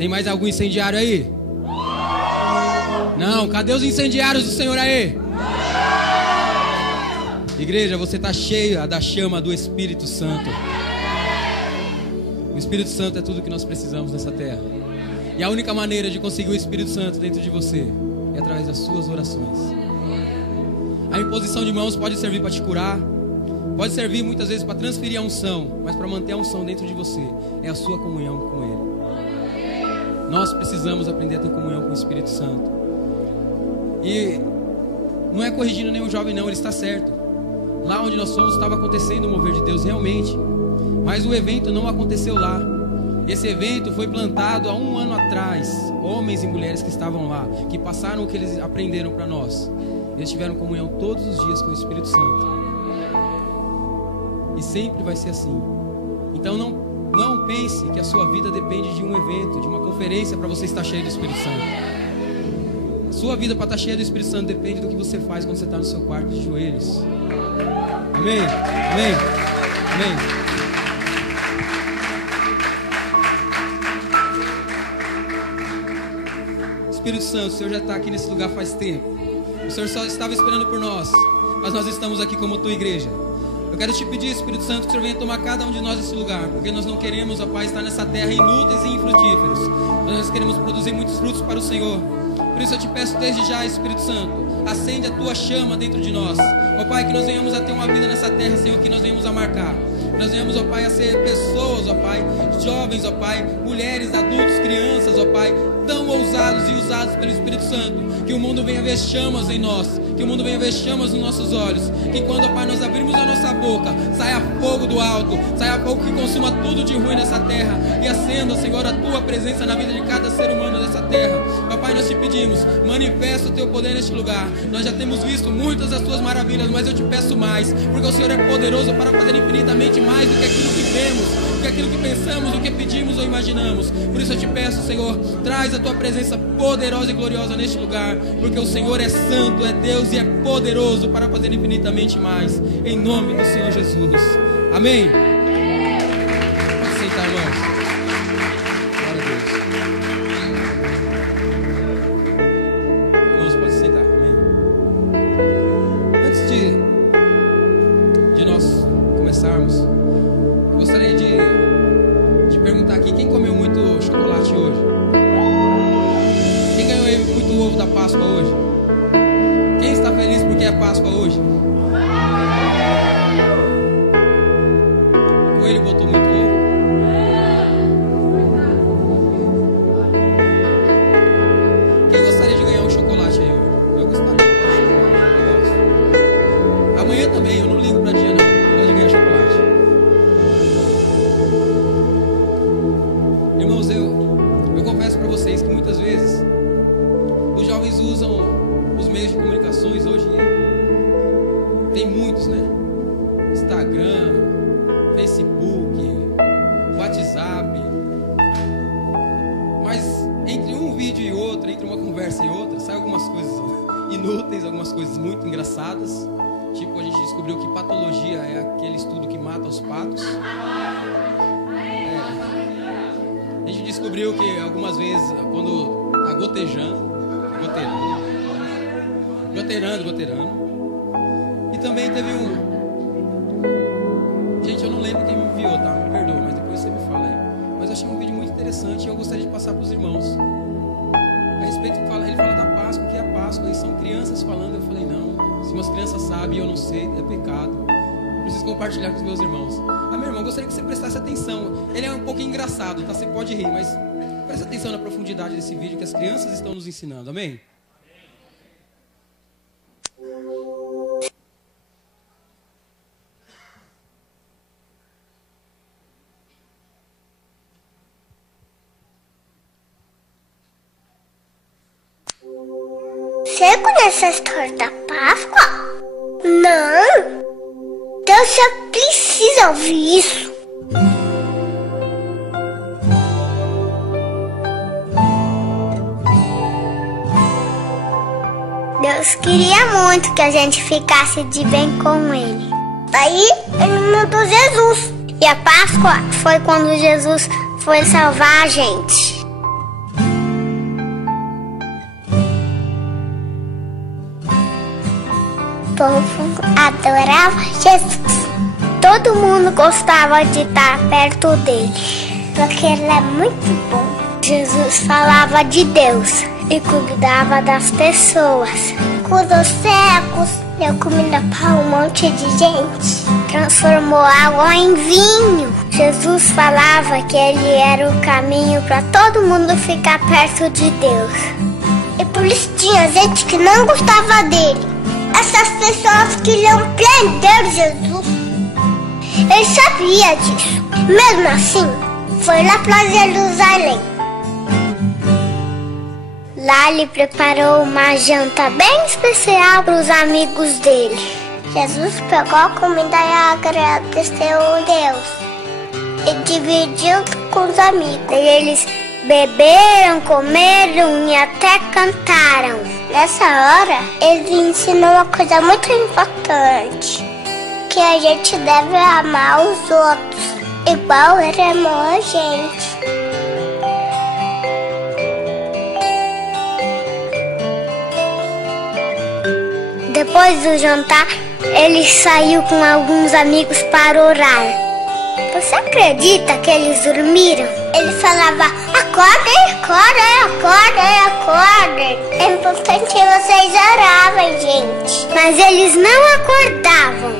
Tem mais algum incendiário aí? Não, cadê os incendiários do Senhor aí? Igreja, você está cheia da chama do Espírito Santo. O Espírito Santo é tudo que nós precisamos nessa terra. E a única maneira de conseguir o Espírito Santo dentro de você é através das suas orações. A imposição de mãos pode servir para te curar, pode servir muitas vezes para transferir a unção, mas para manter a unção dentro de você é a sua comunhão com Ele. Nós precisamos aprender a ter comunhão com o Espírito Santo. E não é corrigindo nenhum jovem não, ele está certo. Lá onde nós fomos estava acontecendo o mover de Deus realmente, mas o evento não aconteceu lá. Esse evento foi plantado há 1 ano atrás. Homens e mulheres que estavam lá, que passaram o que eles aprenderam para nós, eles tiveram comunhão todos os dias com o Espírito Santo. E sempre vai ser assim. Então não pense que a sua vida depende de um evento, de uma conferência para você estar cheio do Espírito Santo. A sua vida para estar cheia do Espírito Santo depende do que você faz quando você está no seu quarto de joelhos. Amém? Amém? Amém? Espírito Santo, o Senhor já está aqui nesse lugar faz tempo. O Senhor só estava esperando por nós, mas nós estamos aqui como tua igreja. Eu quero te pedir, Espírito Santo, que o Senhor venha tomar cada um de nós nesse lugar, porque nós não queremos, ó Pai, estar nessa terra inúteis e infrutíferos. Nós queremos produzir muitos frutos para o Senhor. Por isso eu te peço desde já, Espírito Santo, acende a tua chama dentro de nós. Ó Pai, que nós venhamos a ter uma vida nessa terra, Senhor, que nós venhamos a marcar. Nós venhamos, ó Pai, a ser pessoas, ó Pai, jovens, ó Pai, mulheres, adultos, crianças, ó Pai, tão ousados e usados pelo Espírito Santo, que o mundo venha ver chamas em nós, que o mundo venha ver chamas nos nossos olhos, que quando, ó Pai, nós abrirmos a nossa boca, saia fogo do alto, saia fogo que consuma tudo de ruim nessa terra, e acenda, Senhor, a tua presença na vida de cada ser humano dessa terra. Ó Pai, nós te pedimos, manifesta o teu poder neste lugar. Nós já temos visto muitas das tuas maravilhas, mas eu te peço mais, porque o Senhor é poderoso para fazer infinitamente mais do que aquilo que vemos, do que aquilo que pensamos, do que pedimos ou imaginamos. Por isso eu te peço, Senhor, traz a tua presença poderosa e gloriosa neste lugar, porque o Senhor é santo, é Deus e é poderoso para fazer infinitamente mais, em nome do Senhor Jesus. Amém? Pode sentar, irmãos. Glória a Deus. Irmãos, pode sentar. Amém? Antes de nós começarmos, eu gostaria de perguntar aqui, quem comeu muito chocolate hoje? Quem ganhou muito ovo da Páscoa hoje? Quem está feliz porque é Páscoa hoje? O Coelho botou muito ovo? Quem gostaria de ganhar um chocolate aí hoje? Eu gostaria. Eu gosto. Amanhã também, eu não ligo pra dia não. Eu gosto de ganhar chocolate. Irmãos, eu confesso para vocês que muitas vezes os jovens usam os meios de comunicações hoje, tem muitos, né? Instagram, Facebook, WhatsApp. Mas entre um vídeo e outro, entre uma conversa e outra, saem algumas coisas inúteis, algumas coisas muito engraçadas. Tipo, a gente descobriu que patologia é aquele estudo que mata os patos. A gente descobriu que algumas vezes, quando tá goteirando. E também teve gente, eu não lembro quem me enviou, tá? Me perdoa, mas depois você me fala aí. Mas eu achei um vídeo muito interessante e eu gostaria de passar para os irmãos. A respeito, ele fala da Páscoa, que é a Páscoa, e são crianças falando. Eu falei, não, se umas crianças sabem e eu não sei, é pecado. Eu preciso compartilhar com os meus irmãos. Meu irmão, gostaria que você prestasse atenção. Ele é um pouco engraçado, tá? Você pode rir, mas presta atenção na profundidade desse vídeo que as crianças estão nos ensinando, amém? Você conhece a história da Páscoa? Não! Então você precisa ouvir isso. Deus queria muito que a gente ficasse de bem com Ele. Aí Ele mandou Jesus. E a Páscoa foi quando Jesus foi salvar a gente. povo adorava Jesus. Todo mundo gostava de estar perto dele, porque ele é muito bom. Jesus falava de Deus e cuidava das pessoas. Curou cegos, deu comida para um monte de gente, transformou água em vinho. Jesus falava que ele era o caminho para todo mundo ficar perto de Deus. E por isso tinha gente que não gostava dele. Essas pessoas queriam prender Jesus. Ele sabia disso. Mesmo assim, foi lá para Jerusalém. Lá ele preparou uma janta bem especial para os amigos dele. Jesus pegou a comida e agradeceu a Deus e dividiu com os amigos. E eles beberam, comeram e até cantaram. Nessa hora, ele ensinou uma coisa muito importante, que a gente deve amar os outros, igual ele amou a gente. Depois do jantar, ele saiu com alguns amigos para orar. Você acredita que eles dormiram? Ele falava, acordem, acordem, acordem, acordem. É importante que vocês oravam, gente. Mas eles não acordavam.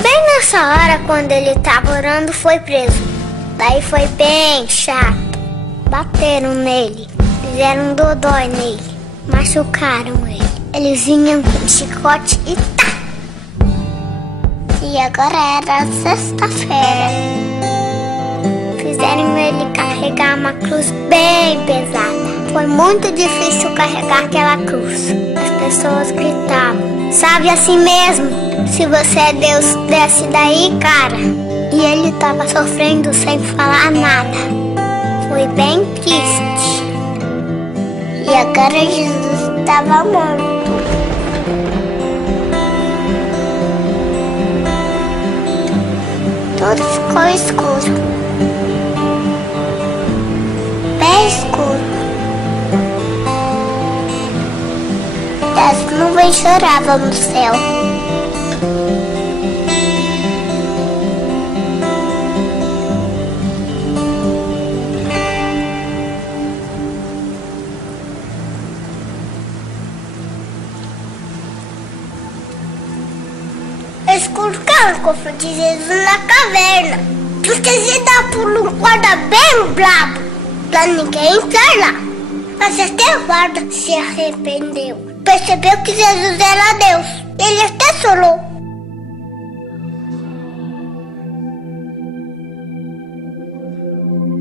Bem nessa hora, quando ele estava orando, foi preso. Daí foi bem chato. Bateram nele, fizeram dodói nele. Machucaram ele. Eles vinham com chicote e tá. E agora era sexta-feira. Fizeram ele carregar uma cruz bem pesada. Foi muito difícil carregar aquela cruz. As pessoas gritavam, sabe assim mesmo? Se você é Deus, desce daí, cara. E ele tava sofrendo sem falar nada. Foi bem triste. E agora Jesus estava morto. Tudo ficou escuro. Bem escuro. As nuvens choravam no céu. Eles colocaram o cofre de Jesus na caverna, protegida por um guarda bem brabo, pra ninguém entrar lá. Mas até o guarda se arrependeu, percebeu que Jesus era Deus. Ele até chorou.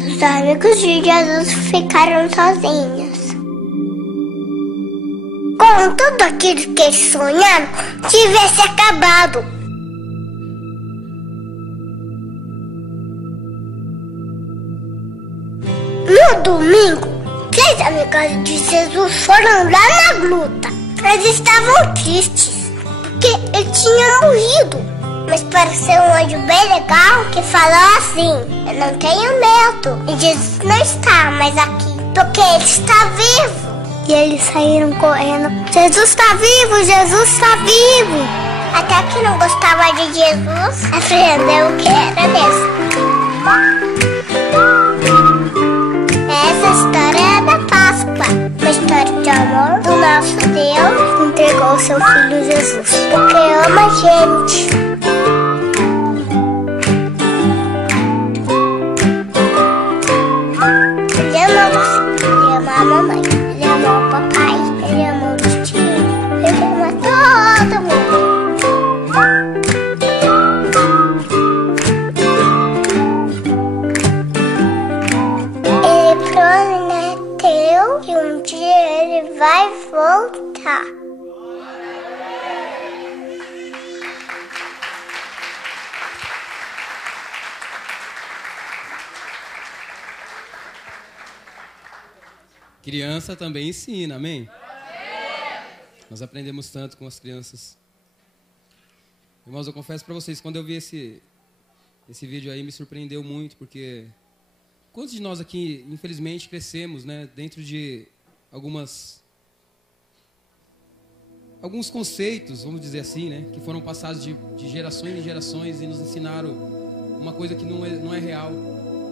Os amigos de Jesus ficaram sozinhos. Como tudo aquilo que eles sonharam tivesse acabado. No domingo, 3 amigas de Jesus foram lá na gruta. Eles estavam tristes, porque ele tinha morrido. Mas pareceu um anjo bem legal que falou assim, eu não tenho medo. E Jesus não está mais aqui, porque ele está vivo. E eles saíram correndo. Jesus está vivo, Jesus está vivo. Até que não gostava de Jesus, aprendeu que era mesmo. Essa história é da Páscoa, uma história de amor do nosso Deus que entregou seu Filho Jesus, porque ama a gente. Ele ama você, ele ama a mamãe, ele ama o papai, ele ama o tio, ele ama todo mundo. Ele prometeu que um dia ele vai voltar. Criança também ensina, amém? Nós aprendemos tanto com as crianças. Irmãos, eu confesso para vocês, quando eu vi esse vídeo aí, me surpreendeu muito, porque quantos de nós aqui, infelizmente, crescemos, né, dentro de algumas alguns conceitos, vamos dizer assim, né, que foram passados de gerações em gerações e nos ensinaram uma coisa que não é real.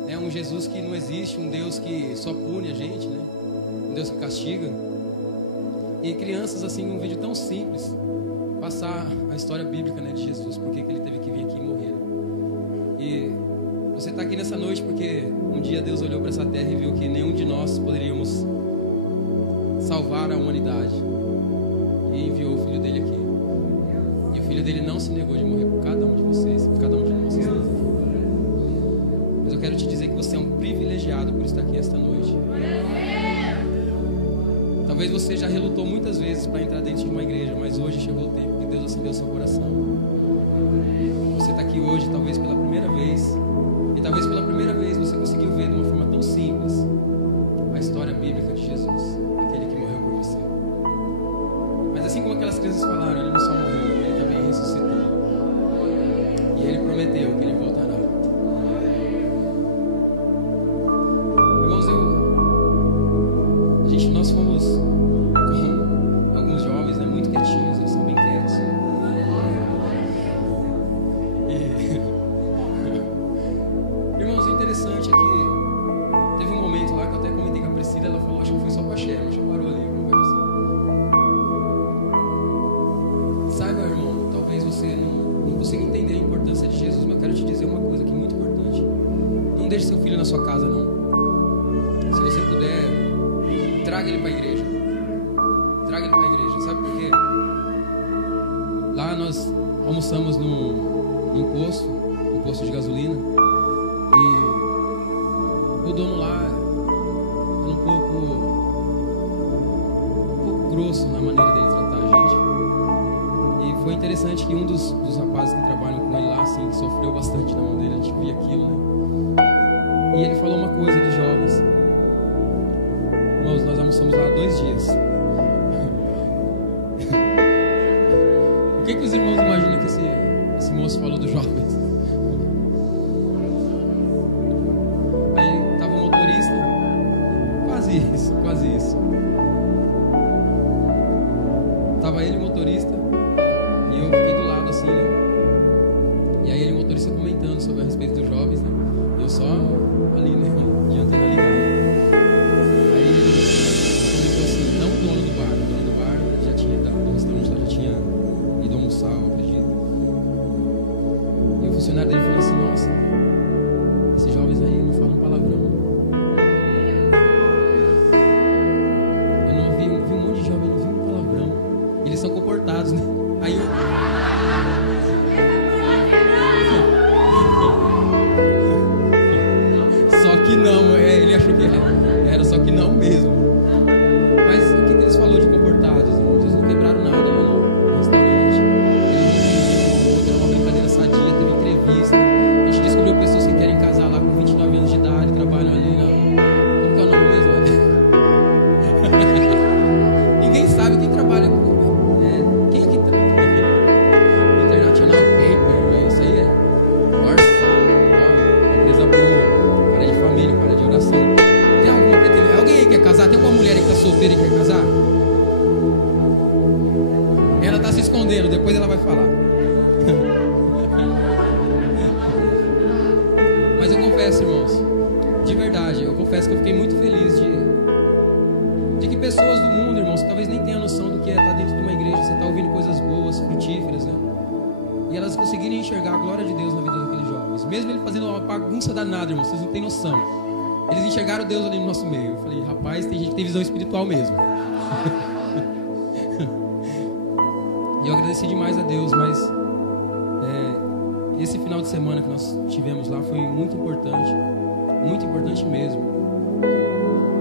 É um Jesus que não existe, um Deus que só pune a gente, né? Um Deus que castiga. E crianças, assim, num vídeo tão simples, passar a história bíblica, né, de Jesus, porque ele teve que vir aqui e morrer. E você está aqui nessa noite porque um dia Deus olhou para essa terra e viu que nenhum de nós poderíamos salvar a humanidade. E enviou o Filho dele aqui. E o Filho dele não se negou de morrer por cada um de vocês, por cada um de nós. Mas eu quero te dizer que você é um privilegiado por estar aqui esta noite. Talvez você já relutou muitas vezes para entrar dentro de uma igreja, mas hoje chegou o tempo que Deus acendeu seu coração. Você está aqui hoje, talvez pela primeira vez, e talvez pela primeira vez você conseguiu ver de uma forma tão simples a história bíblica de Jesus, aquele que morreu por você. Mas assim como aquelas crianças falaram, ele não só morreu, ele também ressuscitou. E ele prometeu que ele voltará. Irmãos, nós fomos com alguns jovens, né, muito quietinhos, eles são bem quietos. Irmãos, o interessante é que teve um momento lá que eu até comentei com a Priscila, ela falou, acho que foi só com a Xé, mas parou ali, como vai você? Saiba, irmão, talvez você não consiga entender a importância de Jesus, mas eu quero te dizer uma coisa aqui muito importante. Não deixe seu filho na sua casa, não. Se você puder, traga ele para a igreja. Traga ele para a igreja. Sabe por quê? Lá nós almoçamos num posto de gasolina. E o dono lá era um pouco grosso na maneira dele tratar a gente. E foi interessante que um dos rapazes que trabalham com ele lá, assim, sofreu bastante na mão dele. A gente via aquilo, né? E ele falou uma coisa dos jovens. Nós almoçamos lá 2 dias. O que os irmãos imaginam que esse moço falou dos jovens? Aí estava o motorista. Quase isso. Tava ele, o motorista, e eu fiquei do lado assim, né? E aí ele, o motorista, comentando sobre a respeito dos jovens, né? Eu só ali, né? De antena ligada. Eu acredito. E o funcionário dele falou assim, nossa, esses jovens aí não falam palavrão. Eu não vi um monte de jovens, não vi um palavrão. Eles são comportados, né? Aí eu... Só que não, ele achou que era só que não mesmo. Mas o que eles falaram de comportados, irmãos? Eles não quebraram nada lá no restaurante. A gente descobriu pessoas que querem casar lá com 29 anos de idade, trabalham ali na... Como que é o nome mesmo? Ninguém sabe quem trabalha com... quem é que trabalha? International Paper, isso aí é Orsa, empresa boa, cara de família, cara de oração. Tem alguma pretendente? Alguém aí quer casar? Tem alguma mulher aí que tá solteira e quer casar? Ela tá se escondendo, depois ela vai falar. Mas eu confesso, irmãos, de verdade, eu confesso que eu fiquei muito feliz de que pessoas do mundo, irmãos, que talvez nem tenham noção do que é estar dentro de uma igreja, você está ouvindo coisas boas, frutíferas, né? E elas conseguirem enxergar a glória de Deus na vida daqueles jovens. Mesmo ele fazendo uma bagunça danada, irmãos, vocês não têm noção. Eles enxergaram Deus ali no nosso meio. Eu falei, rapaz, tem gente que tem visão espiritual mesmo. E eu agradeci demais a Deus, mas esse final de semana que nós tivemos lá foi muito importante mesmo.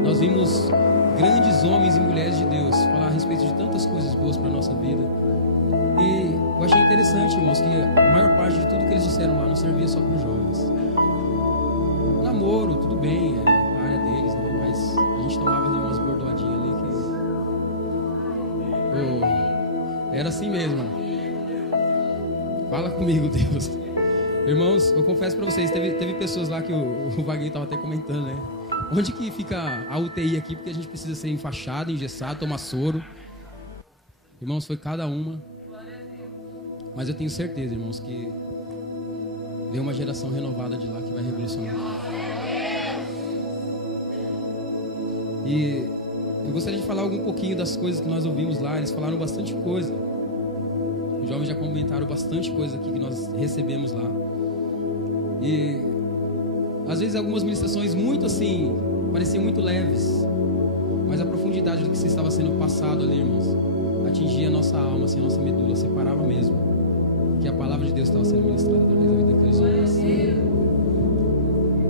Nós vimos grandes homens e mulheres de Deus falar a respeito de tantas coisas boas para a nossa vida. E eu achei interessante, irmãos, que a maior parte de tudo que eles disseram lá não servia só para os jovens. Namoro, tudo bem, é a área deles, né? Mas a gente tomava ali umas bordoadinhas ali que... era assim mesmo. Fala comigo, Deus. Irmãos, eu confesso para vocês, teve pessoas lá que o Vaguinho estava até comentando, né? Onde que fica a UTI aqui? Porque a gente precisa ser enfaixado, engessado, tomar soro. Irmãos, foi cada uma. Mas eu tenho certeza, irmãos, que veio uma geração renovada de lá que vai revolucionar. E eu gostaria de falar um pouquinho das coisas que nós ouvimos lá. Eles falaram bastante coisa. Os jovens já comentaram bastante coisa aqui que nós recebemos lá. E às vezes algumas ministrações muito assim, pareciam muito leves, mas a profundidade do que se estava sendo passado ali, irmãos, atingia a nossa alma, assim, a nossa medula, separava mesmo que a palavra de Deus estava sendo ministrada através da vida daqueles homens.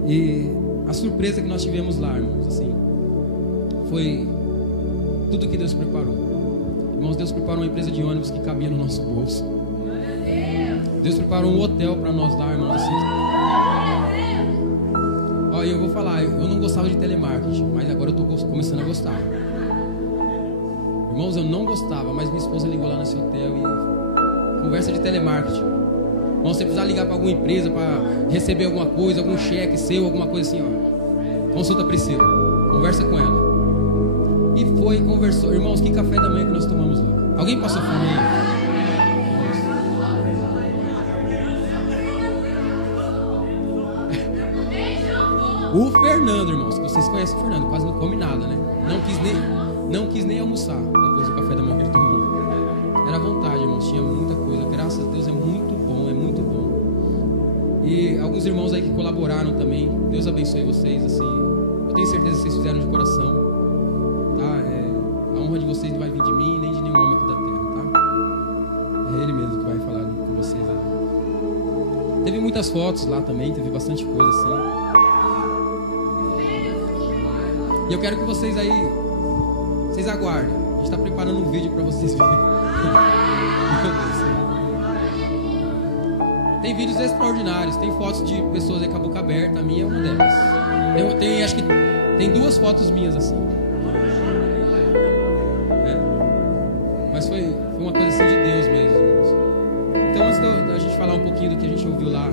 E a surpresa que nós tivemos lá, irmãos, assim, foi tudo que Deus preparou. Irmãos, Deus preparou uma empresa de ônibus que cabia no nosso bolso. Deus preparou um hotel para nós lá, irmãos, assim. Ó, eu vou falar, eu não gostava de telemarketing, mas agora eu tô começando a gostar. Irmãos, eu não gostava, mas minha esposa ligou lá nesse hotel e conversa de telemarketing. Irmãos, você precisar ligar para alguma empresa para receber alguma coisa, algum cheque seu, alguma coisa assim, ó. Consulta a Priscila, conversa com ela. E foi e conversou. Irmãos, que café da manhã que nós tomamos lá. Alguém passou fome aí? O Fernando, irmãos, que vocês conhecem o Fernando, quase não come nada, né? Não quis nem almoçar depois do café da manhã que ele tomou. Era à vontade, irmãos, tinha muita coisa. Graças a Deus, é muito bom, é muito bom. E alguns irmãos aí que colaboraram também, Deus abençoe vocês, assim. Eu tenho certeza que vocês fizeram de coração, tá? A honra de vocês não vai vir de mim, nem de nenhum homem aqui da terra, tá? É Ele mesmo que vai falar com vocês aí. Teve muitas fotos lá também, teve bastante coisa assim. E eu quero que vocês aí, vocês aguardem. A gente está preparando um vídeo para vocês verem. Tem vídeos extraordinários, tem fotos de pessoas aí com a boca aberta. A minha é uma delas. Acho que tem 2 fotos minhas assim. Mas foi uma coisa assim de Deus mesmo, irmãos. Então, antes da gente falar um pouquinho do que a gente ouviu lá,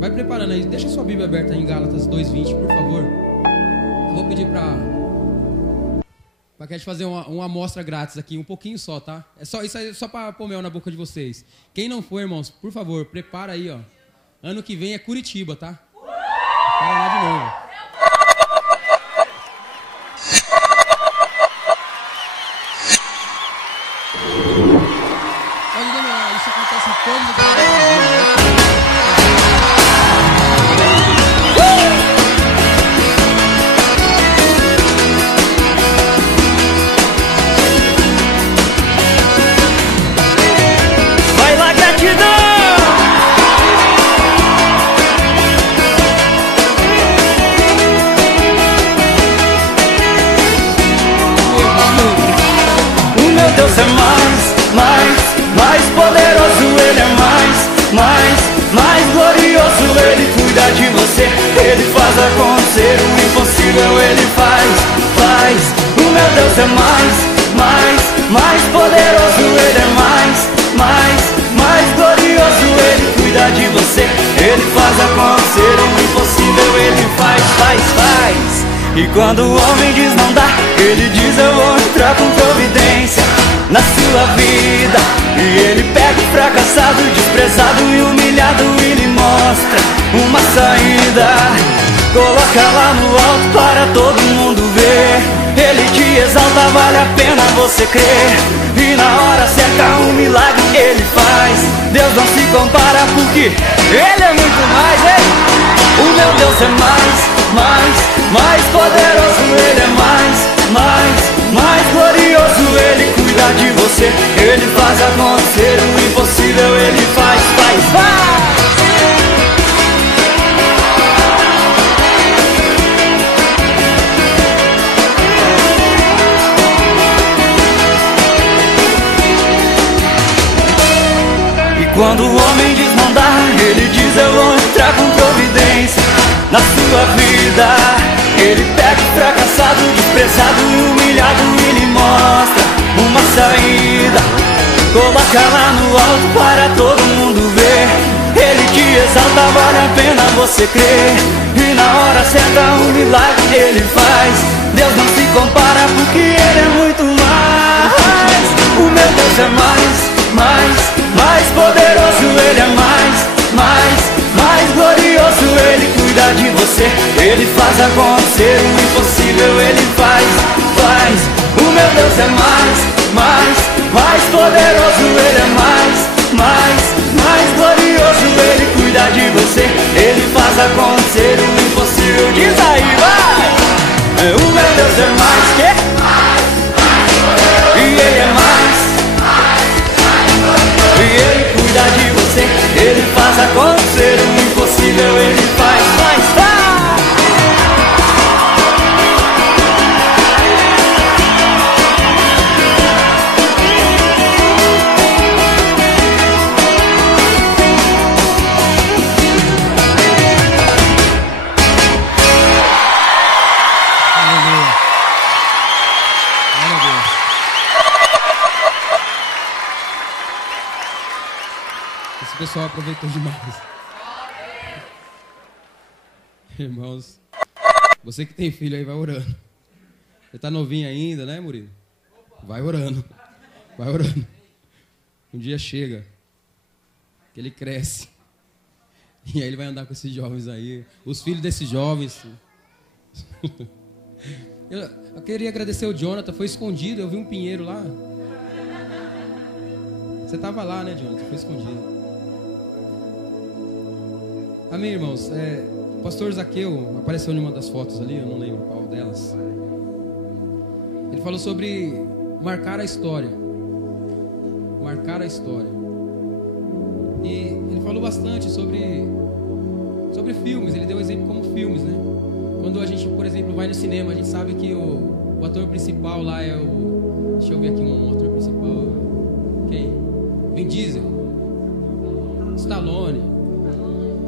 vai preparando aí. Deixa a sua Bíblia aberta aí em Gálatas 2:20, por favor. Eu vou pedir para a gente fazer uma amostra grátis aqui, um pouquinho só, tá? Isso aí é só para pôr mel na boca de vocês. Quem não for, irmãos, por favor, prepara aí, ó. Ano que vem é Curitiba, tá? Paraná de novo. Pode demorar, isso acontece em todos os lugares. Deus é mais poderoso, Ele é mais glorioso. Ele cuida de você, Ele faz acontecer o impossível, Ele faz. O meu Deus é mais poderoso, Ele é mais glorioso. Ele cuida de você, Ele faz acontecer o impossível, Ele faz. E quando o homem diz não dá, Ele diz eu vou entrar com providência na sua vida. E Ele pega o fracassado, desprezado e humilhado e lhe mostra uma saída. Coloca lá no alto para todo mundo ver. Ele te exalta, vale a pena você crer. E na hora certa um milagre Ele faz. Deus não se compara porque Ele é muito mais, hein? O meu Deus é mais poderoso. Ele é mais glorioso. Ele cuida de você, Ele faz acontecer o impossível, Ele faz. E quando o homem diz não dá, Ele diz eu vou entrar com providência na sua vida. Ele pega o fracassado, desprezado e humilhado e lhe mostra uma saída. Coloca lá no alto para todo mundo ver. Ele te exalta, vale a pena você crer. E na hora certa um milagre Ele faz. Deus não se compara porque Ele é muito mais. O Deus é mais poderoso, Ele é mais glorioso. Ele cuida de você, Ele faz acontecer o impossível, Ele faz. O meu Deus é mais poderoso, Ele é mais glorioso. Ele cuida de você, Ele faz acontecer o impossível. Diz aí, vai! O meu Deus é mais que? E Ele é e Ele cuida de você, Ele faz acontecer o impossível, Ele faz. Esse pessoal aproveitou demais. Irmãos, você que tem filho aí, vai orando. Você tá novinho ainda, né, Murilo? Vai orando. Um dia chega, que ele cresce. E aí ele vai andar com esses jovens aí. Os filhos desses jovens. Eu queria agradecer o Jonathan, foi escondido, eu vi um pinheiro lá. Você tava lá, né, Jonathan? Foi escondido. Amém, irmãos. O pastor Zaqueu apareceu em uma das fotos ali, eu não lembro qual delas. Ele falou sobre marcar a história. E ele falou bastante sobre filmes. Ele deu exemplo como filmes, né? Quando a gente, por exemplo, vai no cinema, a gente sabe que o ator principal lá é o... Deixa eu ver aqui um ator principal. Quem? Vin Diesel. Stallone.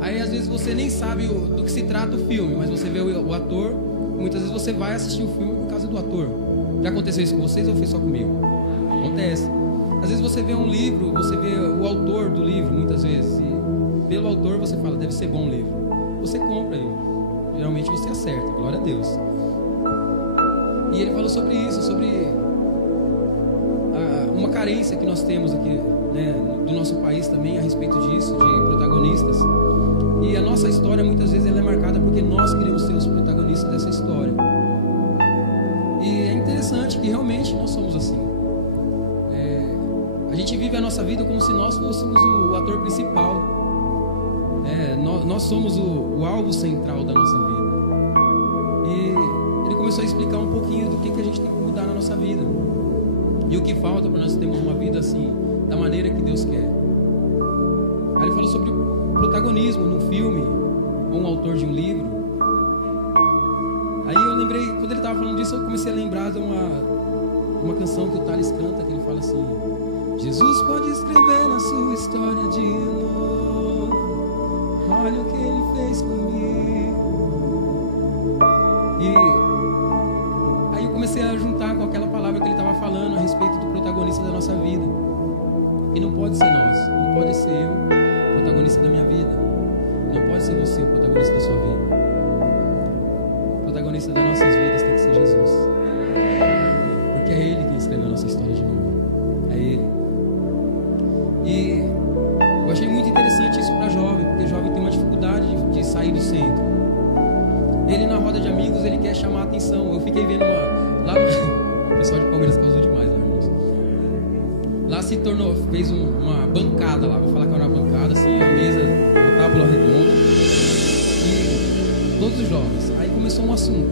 Aí às vezes você nem sabe do que se trata o filme, mas você vê o ator, muitas vezes você vai assistir o filme por causa do ator. Já aconteceu isso com vocês ou foi só comigo? Acontece. Às vezes você vê um livro, você vê o autor do livro, muitas vezes, e pelo autor você fala, deve ser bom o livro. Você compra ele. Geralmente você acerta, glória a Deus. E ele falou sobre isso, sobre uma carência que nós temos aqui, né, do nosso país também, a respeito disso, de protagonistas. E a nossa história muitas vezes ela é marcada porque nós queremos ser os protagonistas dessa história. E é interessante que realmente nós somos assim. A gente vive a nossa vida como se nós fôssemos o ator principal. Nós somos o alvo central da nossa vida. E ele começou a explicar um pouquinho do que a gente tem que mudar na nossa vida. E o que falta para nós termos uma vida assim, da maneira que Deus quer. Aí ele falou sobre protagonismo num filme, ou um autor de um livro. Aí eu lembrei, quando ele estava falando disso, eu comecei a lembrar de uma canção que o Thales canta, que ele fala assim: Jesus pode escrever na sua história de novo, olha o que ele fez comigo. E aí eu comecei a juntar com aquela palavra que ele estava falando a respeito do protagonista da nossa vida. E não pode ser nós, não pode ser eu o protagonista da minha vida, não pode ser você o protagonista da sua vida. O protagonista das nossas vidas tem que ser Jesus, porque é Ele quem escreveu a nossa história de novo, é Ele. E eu achei muito interessante isso para jovem, porque jovem tem uma dificuldade de sair do centro. Ele na roda de amigos, ele quer chamar a atenção. Eu fiquei vendo lá o pessoal de Palmeiras causou demais, né, irmãos? Lá se tornou, fez uma bancada lá, vou falar que era uma bancada, assim, a mesa, uma tábua redonda, e todos os jovens. Aí começou um assunto.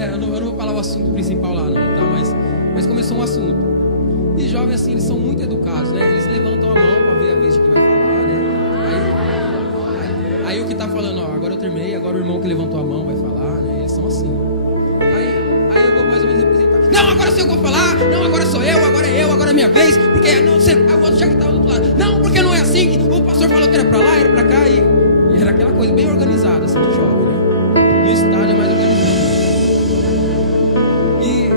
Eu não vou falar o assunto principal lá, não, tá? Mas começou um assunto. E jovens, assim, eles são muito educados, né? Eles levantam a mão para ver a vez de quem vai falar, né? Aí o que tá falando, ó, agora eu terminei, agora o irmão que levantou a mão vai falar, né? Eles são assim. Aí eu vou mais ou menos representar. Não, agora sou eu que vou falar. Não, agora sou eu, agora é minha vez. Porque não sei, o outro já que tava do outro lado. Não, porque não é assim. O pastor falou que era pra lá, era pra cá. E era aquela coisa bem organizada, assim, de jovem, né? E o estádio é mais organizado. E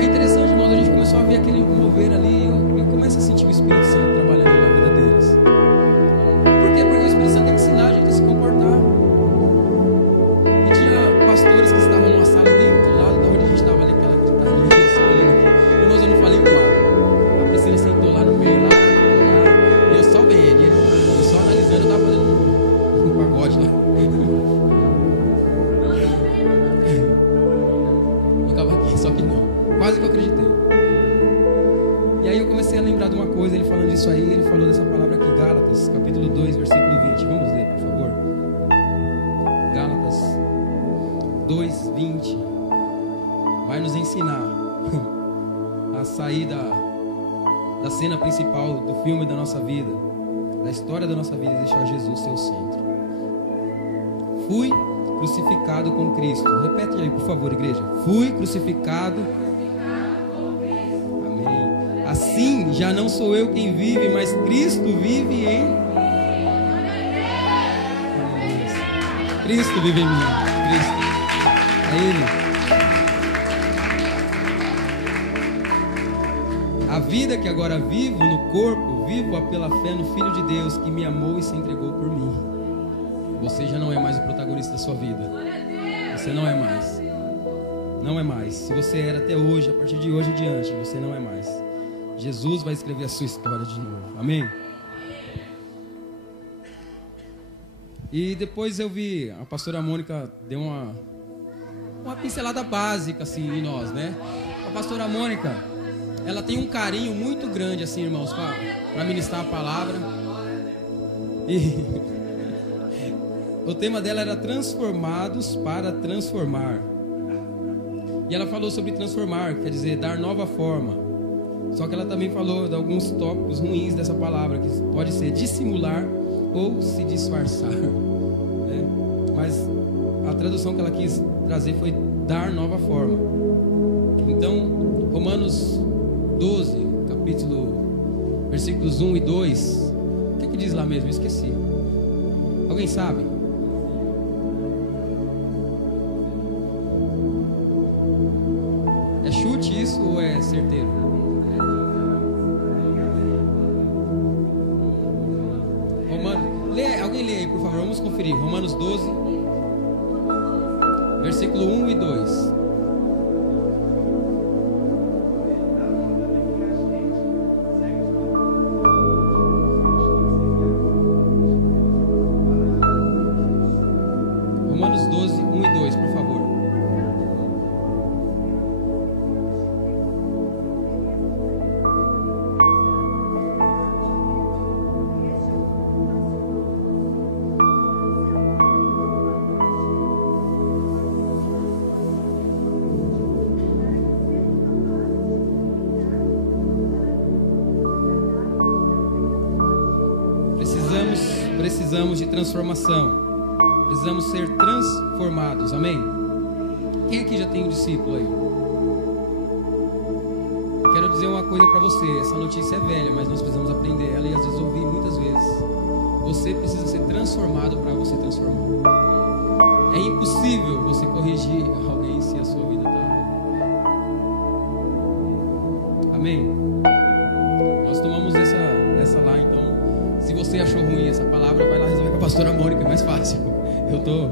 é interessante, irmão, a gente começou a ver aquele mover ali. E começa a sentir o Espírito Santo trabalhando na vida deles. Por quê? Porque o Espírito Santo tem que ensinar a gente a se comportar. E tinha pastores que estavam numa sala bem do lado de onde a gente estava ali, aquela que tá ali, eu estava fazendo um pagode lá. No cavaquinho, só que não. Quase que eu acreditei. E aí eu comecei a lembrar de uma coisa, ele falando disso aí, ele falou dessa palavra aqui, Gálatas, capítulo 2, versículo 20. Vamos ler, por favor. Gálatas 2, 20. Vai nos ensinar a sair da cena principal do filme da nossa vida, da história da nossa vida, e deixar Jesus ser o centro. Fui crucificado com Cristo. Repete aí, por favor, igreja. Fui crucificado. Amém. Assim, já não sou eu quem vive, mas Cristo vive em mim. Cristo vive em mim. Cristo. É Ele. A vida que agora vivo no corpo, vivo-a pela fé no Filho de Deus que me amou e se entregou por mim. Você já não é mais o protagonista da sua vida. Você não é mais. Não é mais. Se você era até hoje, a partir de hoje em diante, você não é mais. Jesus vai escrever a sua história de novo. Amém? E depois eu vi, a pastora Mônica deu uma pincelada básica assim em nós, né? A pastora Mônica, ela tem um carinho muito grande assim, irmãos, para ministrar a palavra. E o tema dela era transformados para transformar. E ela falou sobre transformar, quer dizer, dar nova forma. Só que ela também falou de alguns tópicos ruins dessa palavra, que pode ser dissimular ou se disfarçar, né? Mas a tradução que ela quis trazer foi dar nova forma. Então, Romanos 12, capítulo, versículos 1 e 2. O que diz lá mesmo? Eu esqueci. Alguém sabe? É chute isso ou é certeiro? Alguém lê aí, por favor, vamos conferir. Romanos 12, versículo 1 e 2. Romanos 12, 1 e 2, por favor. Precisamos de transformação. Precisamos ser transformados. Amém? Quem aqui já tem um discípulo aí? Eu quero dizer uma coisa para você. Essa notícia é velha, mas nós precisamos aprender ela e às vezes ouvir muitas vezes. Você precisa ser transformado para você transformar. É impossível você corrigir alguém se a sua vida está. Amém? Nós tomamos essa lá, então. Se você achou ruim essa palavra, vai lá resolver com a pastora Mônica, é mais fácil. Eu tô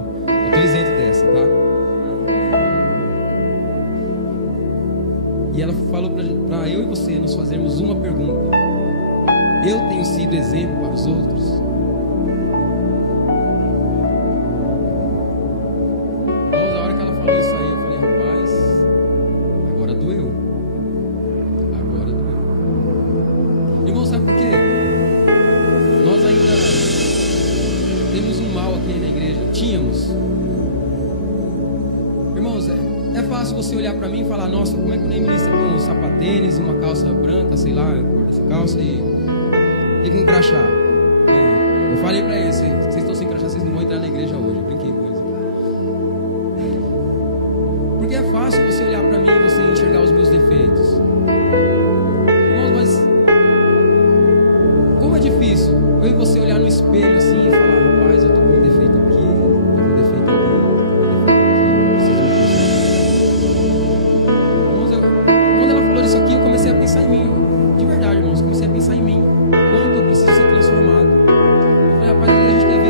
isento dessa, tá? E ela falou para eu e você nos fazermos uma pergunta. Eu tenho sido exemplo para os outros? Irmãos, a hora que ela falou isso aí, eu falei, rapaz, agora doeu. Agora doeu. Irmão, sabe por quê? Nós ainda temos um mal aqui na igreja. Tínhamos. Irmãos, é fácil você olhar para mim e falar, nossa, como é que o Ney ministra com um sapatênis, uma calça branca, sei lá, a cor dessa calça e com um crachá. Eu falei para eles, vocês estão sem crachá, vocês não vão entrar na igreja hoje. Eu brinquei com eles aqui. Porque é fácil você olhar para mim e você enxergar os meus defeitos. Irmãos, mas como é difícil eu e você olhar no espelho assim e falar, rapaz, eu tô com um defeito aqui, eu tô com um defeito ali, quando ela falou disso aqui, eu comecei a pensar em mim. De verdade, irmãos, comecei a pensar em mim. Quanto eu preciso ser transformado. Eu falei, rapaz, a gente quer ver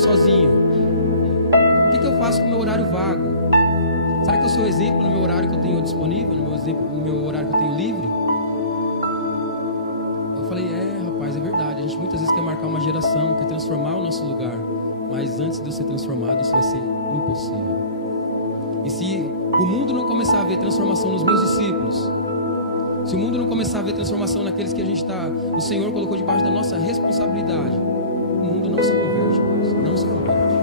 sozinho? O que eu faço com o meu horário vago? Será que eu sou exemplo no meu horário que eu tenho disponível, no meu horário que eu tenho livre? Eu falei, rapaz, é verdade. A gente muitas vezes quer marcar uma geração, quer transformar o nosso lugar. Mas antes de eu ser transformado, isso vai ser impossível. E se o mundo não começar a ver transformação nos meus discípulos, se o mundo não começar a ver transformação naqueles que o Senhor colocou debaixo da nossa responsabilidade, o mundo não se converte, irmãos, não se converte.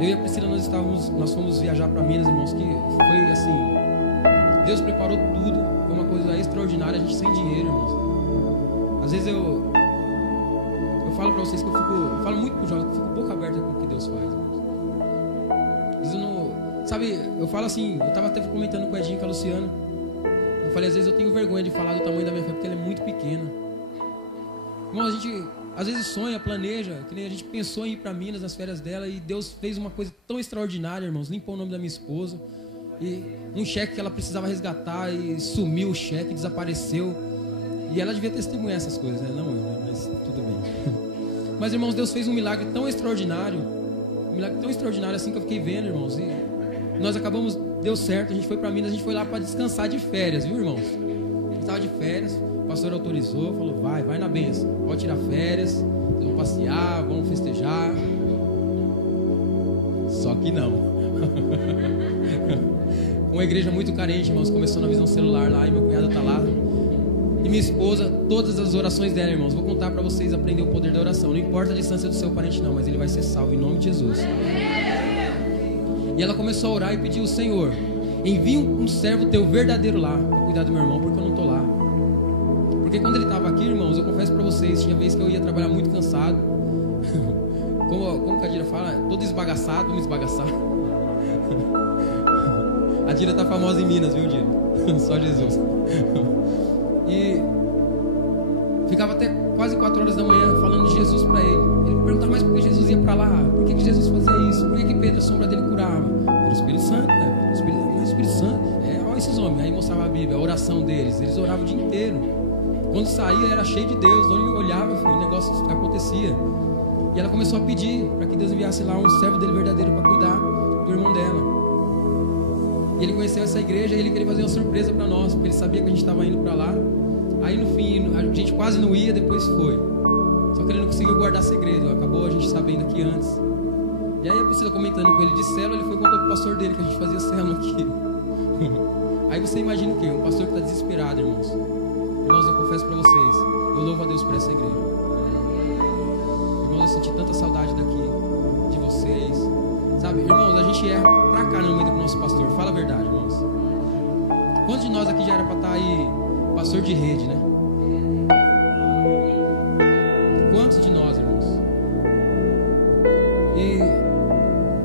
Eu e a Priscila, nós fomos viajar para Minas, irmãos, que foi assim, Deus preparou tudo, foi uma coisa extraordinária, a gente sem dinheiro, irmãos. Às vezes eu falo para vocês que eu falo muito com o jovem, que eu fico boca aberta com o que Deus faz, irmãos. Às vezes eu não, sabe, eu falo assim, eu estava até comentando com o Edinho e com a Luciana, eu falei, às vezes eu tenho vergonha de falar do tamanho da minha fé, porque ela é muito pequena. Irmão, a gente às vezes sonha, planeja, que nem a gente pensou em ir para Minas nas férias dela, e Deus fez uma coisa tão extraordinária, irmãos, limpou o nome da minha esposa, e um cheque que ela precisava resgatar, e sumiu o cheque, desapareceu, e ela devia testemunhar essas coisas, né? Não eu, né? Mas tudo bem. Mas, irmãos, Deus fez um milagre tão extraordinário assim, que eu fiquei vendo, irmãos, e nós acabamos, deu certo, a gente foi para Minas, a gente foi lá para descansar de férias, viu, irmãos? A gente estava de férias, o pastor autorizou, falou, vai na benção, pode tirar férias, vamos passear, vamos festejar. Só que não. Uma igreja muito carente, irmãos, começou na visão celular lá, e meu cunhado está lá, e minha esposa, todas as orações dela, irmãos, vou contar para vocês aprender o poder da oração. Não importa a distância do seu parente não, mas ele vai ser salvo em nome de Jesus. E ela começou a orar e pediu, Senhor, envia um servo teu verdadeiro lá para cuidar do meu irmão, porque eu não estou lá. Porque quando ele estava aqui, irmãos, eu confesso para vocês, tinha vez que eu ia trabalhar muito cansado, como que a Dira fala, todo esbagaçado, vamos esbagaçar. A Dira tá famosa em Minas, viu, Dira? Só Jesus. E ficava até quase 4 horas da manhã falando de Jesus para ele. Ele perguntava mais por que Jesus ia para lá, por que Jesus fazia isso, por que Pedro, a sombra dele, curava. Era o Espírito Santo, né? O Espírito Santo. Olha esses homens. Aí mostrava a Bíblia, a oração deles. Eles oravam o dia inteiro. Quando saía era cheio de Deus. Onde olhava, filho, o negócio acontecia. E ela começou a pedir para que Deus enviasse lá um servo dele verdadeiro para cuidar do irmão dela. E ele conheceu essa igreja e ele queria fazer uma surpresa para nós, porque ele sabia que a gente estava indo para lá. Aí no fim, a gente quase não ia, depois foi. Só que ele não conseguiu guardar segredo, acabou a gente sabendo aqui antes. E aí a Priscila comentando com ele de célula, ele foi contar pro pastor dele que a gente fazia célula aqui. Aí você imagina o quê? Um pastor que está desesperado, irmãos. Irmãos, eu confesso para vocês, eu louvo a Deus por essa igreja. Irmãos, eu senti tanta saudade daqui, de vocês. Sabe, irmãos, a gente erra pra caramba ainda com o nosso pastor, fala a verdade, irmãos. Quantos de nós aqui já era para estar aí pastor de rede, né? Quantos de nós, irmãos? E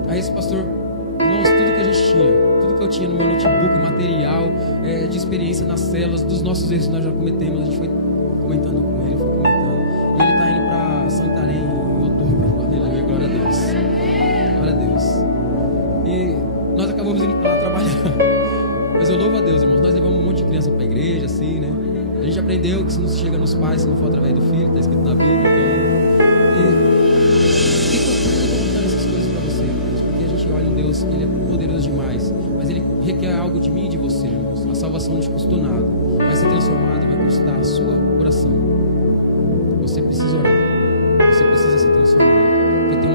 aí esse pastor, irmãos, tudo que a gente tinha, tudo que eu tinha no meu notebook, material, de experiência nas células, dos nossos erros que nós já cometemos, a gente foi comentando com ele, foi comentando. E ele está indo para Santarém em outubro, aleluia, glória a Deus. Glória a Deus. E nós acabamos indo para lá trabalhar. Mas eu louvo a Deus, irmãos. Nós levamos um monte de criança para a igreja, assim, né? A gente aprendeu que se não se chega nos pais, se não for através do filho, está escrito na Bíblia. Então, por que eu estou contando essas coisas para você, irmãos? Porque a gente olha em Deus, Ele é poderoso demais. Mas Ele requer algo de mim e de você, irmãos. A salvação não te custou nada. Vai ser transformada e vai custar a sua oração. Você precisa orar. Você precisa se transformar. Porque tem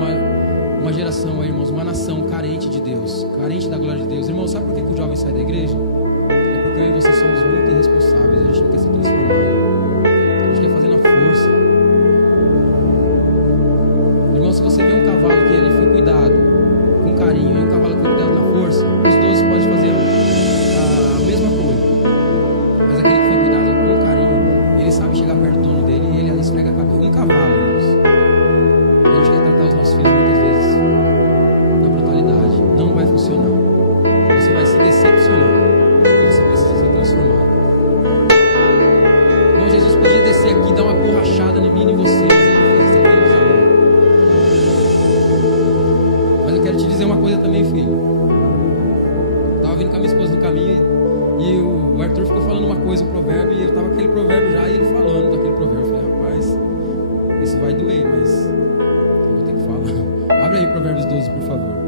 uma geração aí, irmãos, uma nação carente de Deus, carente da glória de Deus. Irmão, sabe por que o jovem sai da igreja? É porque eu e você somos muito irresponsáveis. A gente não quer se transformar, a gente quer fazer na força. Irmão, se você vê um cavalo que ele foi cuidado com carinho e um cavalo que foi cuidado na força, os dois podem fazer a mesma coisa. Mas aquele que foi cuidado com carinho, ele sabe chegar perto do dono dele e ele esfrega a cabeça. Um cavalo, irmãos. A gente quer tratar os nossos filhos muitas vezes na brutalidade. Não vai funcionar. Você vai se decepcionar. Porque você precisa ser transformado. Irmão, Jesus podia descer aqui e dar uma borrachada em mim e em você. Mas ele não fez isso, ele nos amou. Mas eu quero te dizer uma coisa também, filho. Eu estava vindo com a minha esposa no caminho e o Arthur ficou falando uma coisa, um provérbio, e eu estava com aquele provérbio já, e ele falando daquele provérbio. Eu falei, rapaz, Isso vai doer, mas eu vou ter que falar. Abre aí Provérbios 12, por favor.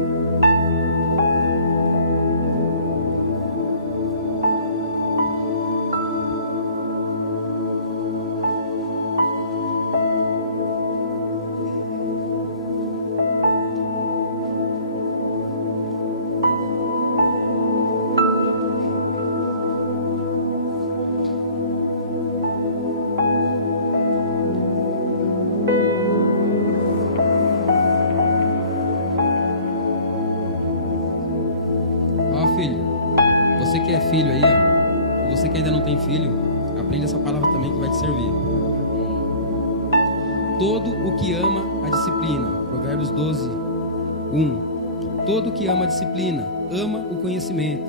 Você que é filho aí, ó, você que ainda não tem filho, aprende essa palavra também que vai te servir. Todo o que ama a disciplina, Provérbios 12, 1. Todo o que ama a disciplina, ama o conhecimento,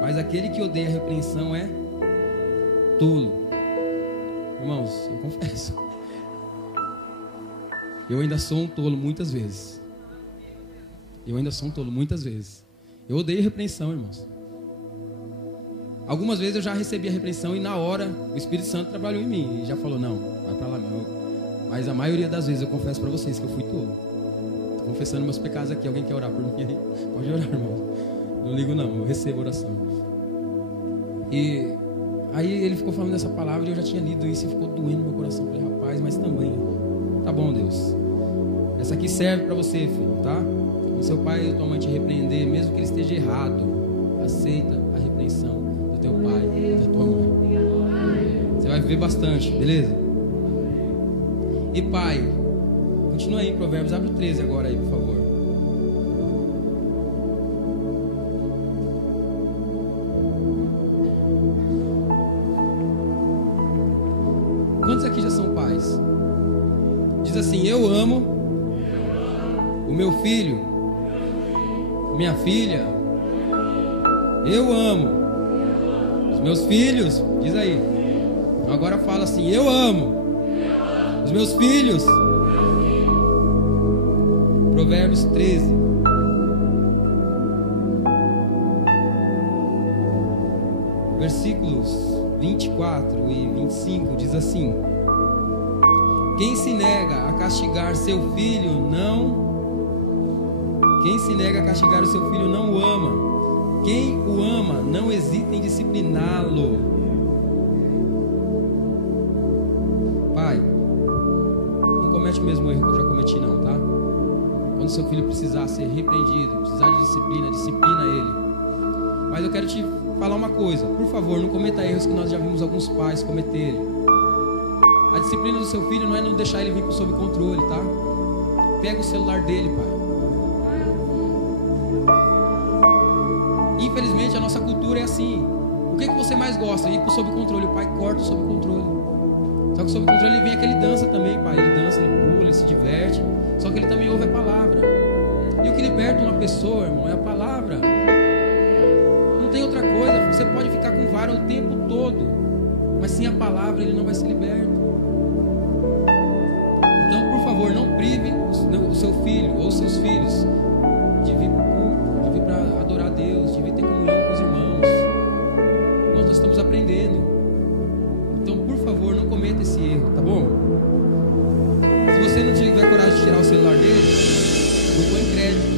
mas aquele que odeia a repreensão é tolo. Irmãos, eu confesso, eu ainda sou um tolo muitas vezes. Eu odeio repreensão, irmãos. Algumas vezes eu já recebi a repreensão e na hora o Espírito Santo trabalhou em mim e já falou, não, vai pra lá não. Mas a maioria das vezes eu confesso pra vocês que eu fui tolo. Tô confessando meus pecados aqui. Alguém quer orar por mim aí? Pode orar, irmão. Não ligo não, eu recebo oração. E aí ele ficou falando dessa palavra e eu já tinha lido isso e ficou doendo no meu coração. Falei, rapaz, mas também, tá bom, Deus. Essa aqui serve pra você, filho, tá? Quando seu pai e tua mãe te repreender, mesmo que ele esteja errado, aceita a repreensão do teu pai e da tua mãe. Você vai viver bastante, beleza? E pai, continua aí em Provérbios, abre o 13 agora aí, por favor. Quantos aqui já são pais? Diz assim, eu amo o meu filho, minha filha, eu amo os meus filhos, diz aí. Agora fala assim, eu amo os meus filhos. Provérbios 13. Versículos 24 e 25 diz assim: quem se nega a castigar seu filho não o ama. Quem o ama não hesita em discipliná-lo. Pai, não comete o mesmo erro que eu já cometi não, tá? Quando seu filho precisar ser repreendido, precisar de disciplina, disciplina ele. Mas eu quero te falar uma coisa, por favor, não cometa erros que nós já vimos alguns pais cometerem. A disciplina do seu filho não é não deixar ele vir sob controle, tá? Pega o celular dele, pai. Infelizmente a nossa cultura é assim. O que você mais gosta? Ir sob controle. O pai corta o sob controle. Só que sob controle ele vem aquele dança também, pai. Ele dança, ele pula, ele se diverte. Só que ele também ouve a palavra. E o que liberta uma pessoa, irmão, é a palavra. Não tem outra coisa. Você pode ficar com vara o tempo todo, mas sem a palavra ele não vai ser liberto. Então, por favor, não prive o seu filho ou seus filhos de vir para o culto, de vir para adorar a Deus, de vir ter comunhão com os irmãos. Nós estamos aprendendo. Então, por favor, não cometa esse erro, tá bom? Se você não tiver coragem de tirar o celular dele, não põe crédito.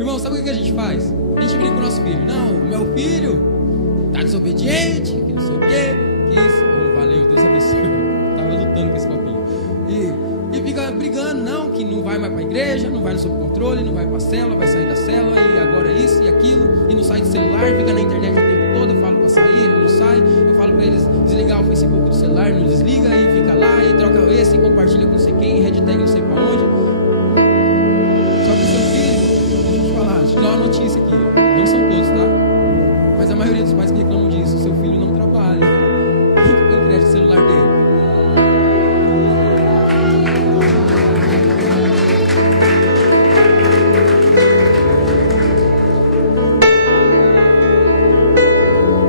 Irmãos, sabe o que a gente faz? A gente brinca com o nosso filho. Não, meu filho tá desobediente, que não sei o quê, que isso. Oh, valeu, Deus abençoe. Tava lutando com esse copinho. E fica brigando, não, que não vai mais pra igreja, não vai no sob controle, não vai pra célula, vai sair da célula, e agora isso e aquilo, e não sai do celular, fica na internet o tempo todo. Eu falo pra sair, ele não sai. Eu falo pra eles desligar o Facebook do celular, não desliga, e fica lá, e troca esse, e compartilha com não sei quem, hashtag não sei pra onde. Só que o seu filho, deixa eu te falar, deixa eu dar uma notícia aqui. Não são todos, tá? Mas a maioria dos pais que reclamam disso, o seu filho não trabalha. Quem que põe crédito no celular dele?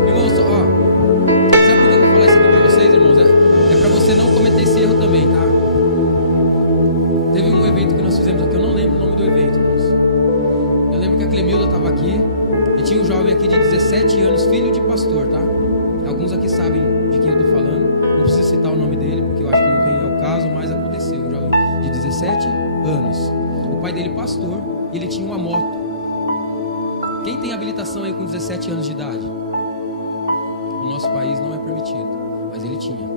Irmãos, ó, sabe por que eu vou falar isso aqui pra vocês, irmãos? É pra você não cometer esse erro 17 anos. O pai dele pastor, e ele tinha uma moto. Quem tem habilitação aí com 17 anos de idade? No nosso país não é permitido, mas ele tinha.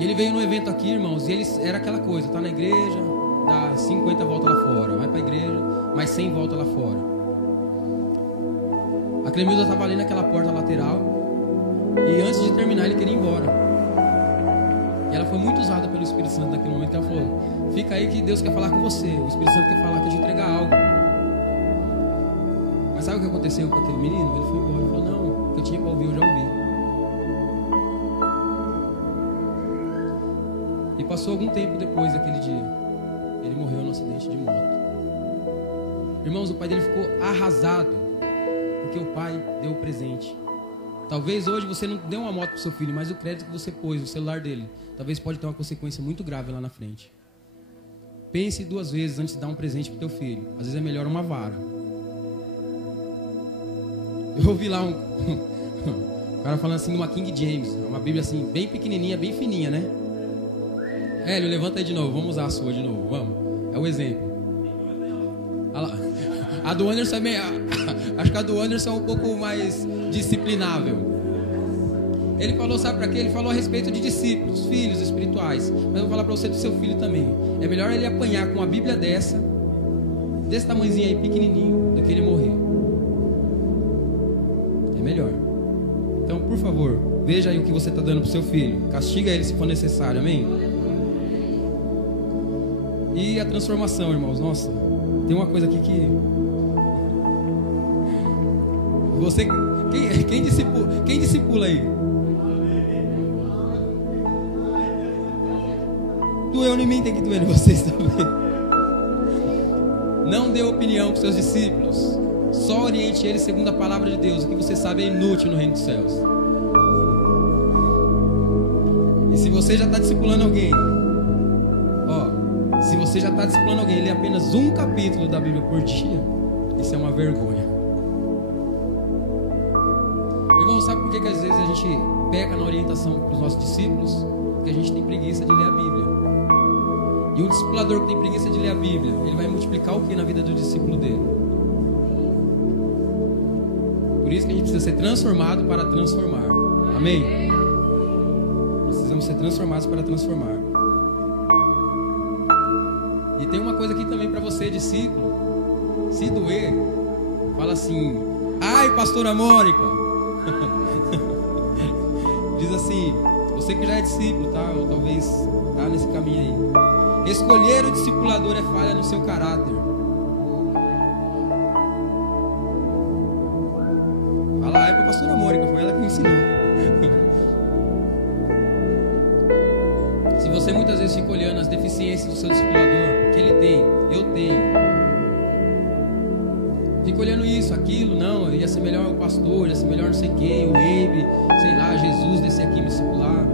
E ele veio num evento aqui, irmãos, e ele era aquela coisa, tá na igreja, dá 50 voltas lá fora, vai pra igreja, mais 100 voltas lá fora. A Clemilda estava ali naquela porta lateral, e antes de terminar ele queria ir embora. E ela foi muito usada pelo Espírito Santo naquele momento, que ela falou: fica aí que Deus quer falar com você, o Espírito Santo quer falar, quer te entregar algo. Mas sabe o que aconteceu com aquele menino? Ele foi embora, ele falou: não, o que eu tinha para ouvir eu já ouvi. E passou algum tempo depois daquele dia, ele morreu num acidente de moto. Irmãos, o pai dele ficou arrasado, porque o pai deu o presente. Talvez hoje você não deu uma moto para o seu filho, mas o crédito que você pôs, o celular dele, talvez pode ter uma consequência muito grave lá na frente. Pense 2 vezes antes de dar um presente para o teu filho. Às vezes é melhor uma vara. Eu ouvi lá um cara falando assim de uma King James, uma Bíblia assim, bem pequenininha, bem fininha, né? Hélio, levanta aí de novo, vamos usar a sua de novo, vamos. É o exemplo. A do Anderson é meio... Acho que a do Anderson é um pouco mais disciplinável. Ele falou, sabe para quê? Ele falou a respeito de discípulos, filhos espirituais. Mas eu vou falar para você do seu filho também. É melhor ele apanhar com uma Bíblia desse tamanhozinho aí, pequenininho, do que ele morrer. É melhor. Então, por favor, veja aí o que você está dando para o seu filho. Castiga ele se for necessário, amém? E a transformação, irmãos. Nossa, tem uma coisa aqui que... Você, quem discipula aí? Doeu em mim, tem que doer em vocês também. Não dê opinião para seus discípulos. Só oriente eles segundo a palavra de Deus. O que você sabe é inútil no reino dos céus. E se você já está discipulando alguém, se você já está discipulando alguém, lê apenas um capítulo da Bíblia por dia, isso é uma vergonha. Irmão, sabe por que às vezes a gente peca na orientação para os nossos discípulos? Porque a gente tem preguiça de ler a Bíblia. E um discipulador que tem preguiça de ler a Bíblia, ele vai multiplicar o que na vida do discípulo dele? Por isso que a gente precisa ser transformado para transformar. Amém? Precisamos ser transformados para transformar. E tem uma coisa aqui também para você, discípulo. Se doer, fala assim: ai, pastora Mônica. Diz assim, você que já é discípulo, tá? Ou talvez tá nesse caminho aí. Escolher o discipulador é falha no seu caráter. Fala, ai, pra pastora Mônica, foi ela que me ensinou. Se você muitas vezes fica olhando as deficiências do seu discipulador, que ele tem, eu tenho, fica olhando isso, aquilo, não, ia ser melhor o pastor, ia ser melhor não sei quem, o Abe, sei lá, Jesus descer aqui me discipular.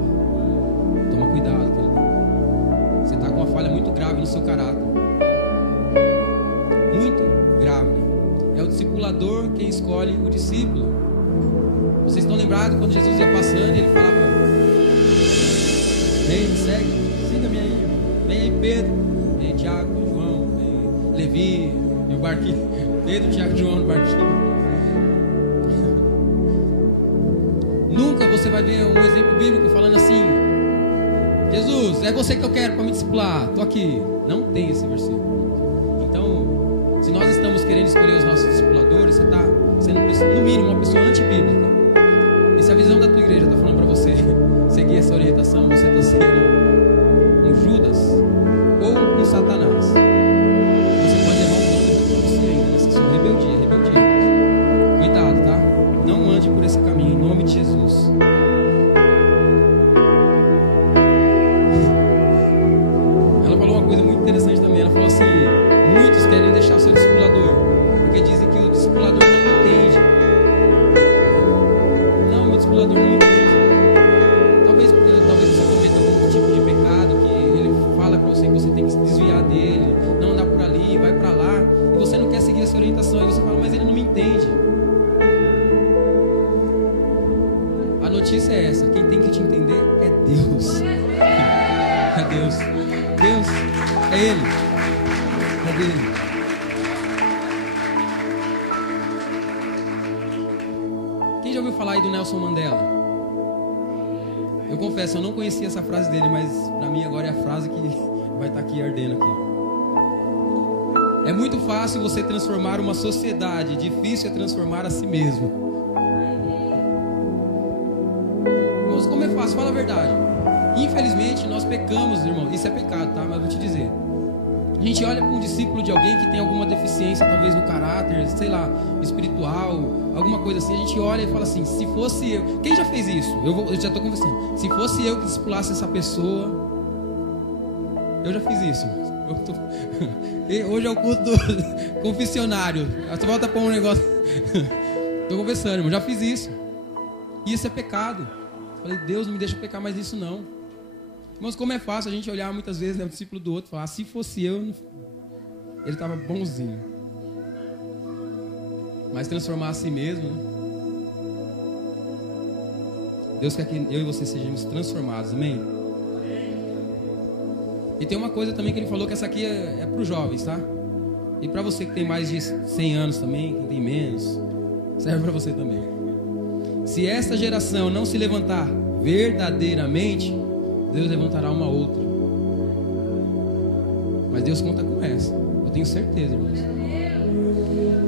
Toma cuidado, querido. Você está com uma falha muito grave no seu caráter. Muito grave. É o discipulador quem escolhe o discípulo. Vocês estão lembrados quando Jesus ia passando e ele falava: vem, me segue, siga-me aí. Vem aí Pedro, vem Tiago, João, vem Levi e o barquinho. Pedro, Tiago, João no barquinho. Nunca você vai ver um exemplo bíblico falando assim: Jesus, é você que eu quero para me discipular, estou aqui. Não tem esse versículo. Então, se nós estamos querendo escolher os nossos discipuladores, você está sendo, no mínimo, uma pessoa antibíblica. E se a visão da tua igreja está falando para você seguir essa orientação, você está sendo um Judas ou um Satanás. Você pode levar um nome para você ainda nessa sua rebeldia. Cuidado, tá? Não ande por esse caminho, em nome de Jesus. Ela falou uma coisa muito interessante também. Ela falou assim: muitos querem deixar o seu discipulador, porque dizem que o discipulador não entende. Não, o discipulador não entende. Talvez você cometa algum tipo de pecado que ele fala para você que você tem que se desviar dele, não andar por ali, vai para lá, e você não quer seguir essa orientação, e você fala: mas ele não me entende. A notícia é essa: quem tem que te entender é Deus. É Deus. É ele. É dele. Quem já ouviu falar aí do Nelson Mandela? Eu confesso, eu não conhecia essa frase dele, mas pra mim agora é a frase que vai estar aqui ardendo aqui. É muito fácil você transformar uma sociedade, difícil é transformar a si mesmo. Irmãos, como é fácil? Fala a verdade. Infelizmente nós pecamos, irmão. Isso é pecado, tá? Mas eu vou te dizer. A gente olha para um discípulo de alguém que tem alguma deficiência, talvez no caráter, sei lá, espiritual, alguma coisa assim. A gente olha e fala assim: se fosse eu. Quem já fez isso? Eu já estou confessando. Se fosse eu que discipulasse essa pessoa. Eu já fiz isso. Hoje é o culto do confessionário. Você volta para um negócio. Estou confessando, irmão. Já fiz isso. E isso é pecado. Falei: Deus, não me deixa pecar mais nisso, não. Irmãos, como é fácil a gente olhar muitas vezes, né, o discípulo do outro e falar: se fosse eu, ele estava bonzinho. Mas transformar a si mesmo, né? Deus quer que eu e você sejamos transformados, amém? E tem uma coisa também que ele falou, que essa aqui é para os jovens, tá? E para você que tem mais de 100 anos também, quem tem menos, serve para você também. Se esta geração não se levantar verdadeiramente, Deus levantará uma outra. Mas Deus conta com essa. Eu tenho certeza, irmãos.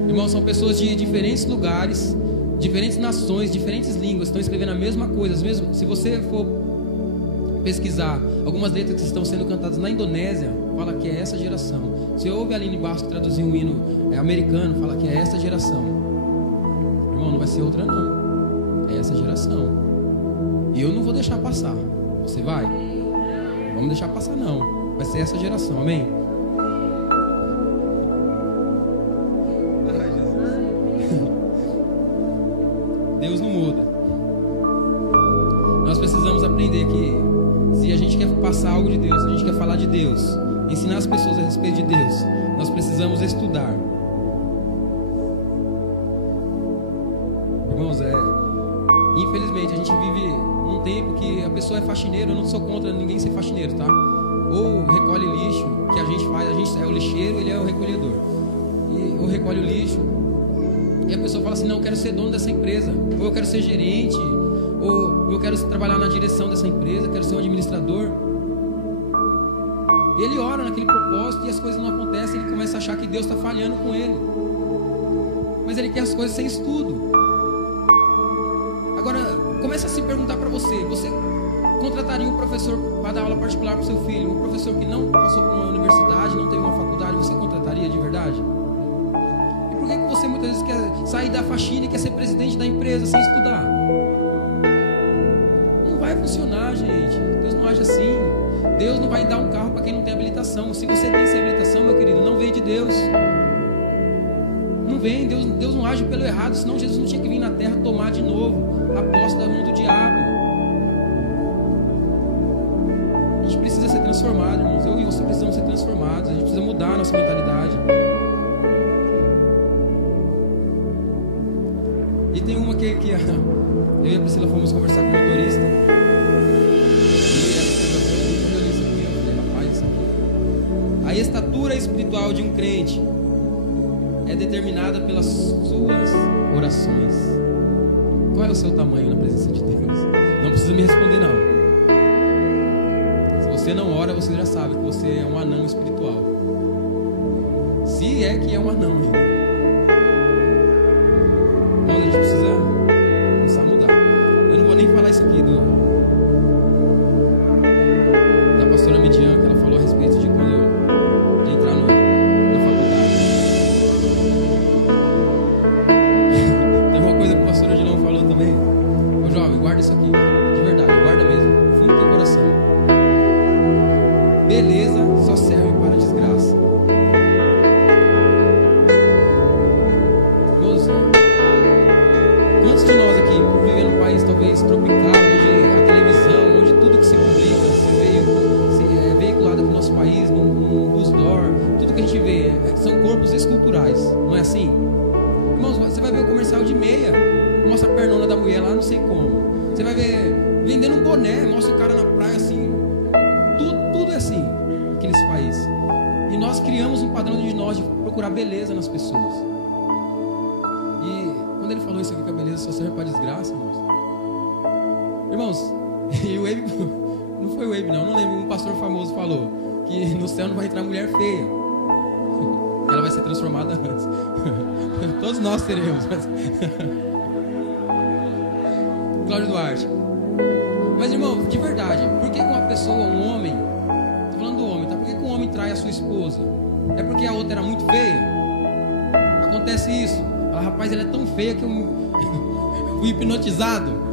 Irmãos, são pessoas de diferentes lugares, diferentes nações, diferentes línguas, estão escrevendo a mesma coisa. Mesmo, se você for pesquisar algumas letras que estão sendo cantadas na Indonésia, fala que é essa geração. Você ouve a Aline Barros traduzir um hino americano, fala que é essa geração. Irmão, não vai ser outra não. É essa geração. E eu não vou deixar passar. Você vai? Vamos deixar passar não. Vai ser essa geração, amém? Ai, Jesus. Deus não muda. Nós precisamos aprender que se a gente quer passar algo de Deus, se a gente quer falar de Deus, ensinar as pessoas a respeito de Deus, nós precisamos estudar. Irmãos, infelizmente a gente vive num tempo que a pessoa é faxineira. Eu não sou contra ninguém ser faxineiro, tá? Ou recolhe lixo, que a gente faz, a gente é o lixeiro, ele é o recolhedor. Ou recolhe o lixo, e a pessoa fala assim: não, eu quero ser dono dessa empresa, ou eu quero ser gerente, ou eu quero trabalhar na direção dessa empresa, quero ser um administrador. E ele ora naquele propósito e as coisas não acontecem. Ele começa a achar que Deus está falhando com ele, mas ele quer as coisas sem estudo. Agora, começa a se perguntar para você: você contrataria um professor para dar aula particular para o seu filho? Um professor que não passou por uma universidade, não teve uma faculdade, você contrataria de verdade? E por que você muitas vezes quer sair da faxina e quer ser presidente da empresa sem estudar? Não vai funcionar, gente. Deus não age assim. Deus não vai dar um carro para quem não tem habilitação. Se você tem essa habilitação, meu querido, não vem de Deus. Não vem. Deus não age pelo errado, senão Jesus não tinha que vir na terra tomar de novo a posse da mão do diabo. A gente precisa ser transformado, irmãos. Eu e você precisamos ser transformados. A gente precisa mudar a nossa mentalidade. E tem uma que eu e a Priscila fomos conversar com o motorista. A estatura espiritual de um crente é determinada pelas suas orações. Qual é o seu tamanho na presença de Deus? Não precisa me responder não. Se você não ora, você já sabe que você é um anão espiritual. Se é que é um anão ainda. Irmãos, a gente precisa começar a mudar. Eu não vou nem falar isso aqui da pastora Midian, que ela falou a respeito de quando eu entrar na faculdade. Tem uma coisa que o pastor Odilon falou também. Ô jovem, guarda isso aqui. De verdade, guarda mesmo. No fundo do teu coração. Beleza só serve para a desgraça. Quantos de nós aqui, por viver num país talvez tropical, onde a televisão, onde tudo que se publica é veiculado aqui no nosso país, no Busdor, tudo que a gente vê são corpos esculturais, não é assim? Irmãos, você vai ver o comercial de meia, mostra a pernona da mulher lá, não sei como. Você vai ver vendendo um boné, mostra o cara na praia assim. Tudo é assim aqui nesse país. nós de procurar beleza nas pessoas. E quando ele falou isso aqui, que a beleza só serve para desgraça, irmãos. Irmãos, e o Wave, não foi o Wave não lembro, um pastor famoso falou que no céu não vai entrar mulher feia. Ela vai ser transformada antes. Todos nós teremos. Mas... Cláudio Duarte. Mas, irmão, de verdade, por que uma pessoa, um homem, tô falando do homem, tá? Por que um homem trai a sua esposa? É porque a outra era muito feia? Acontece isso. Fala, rapaz, ela é tão feia que eu fui hipnotizado.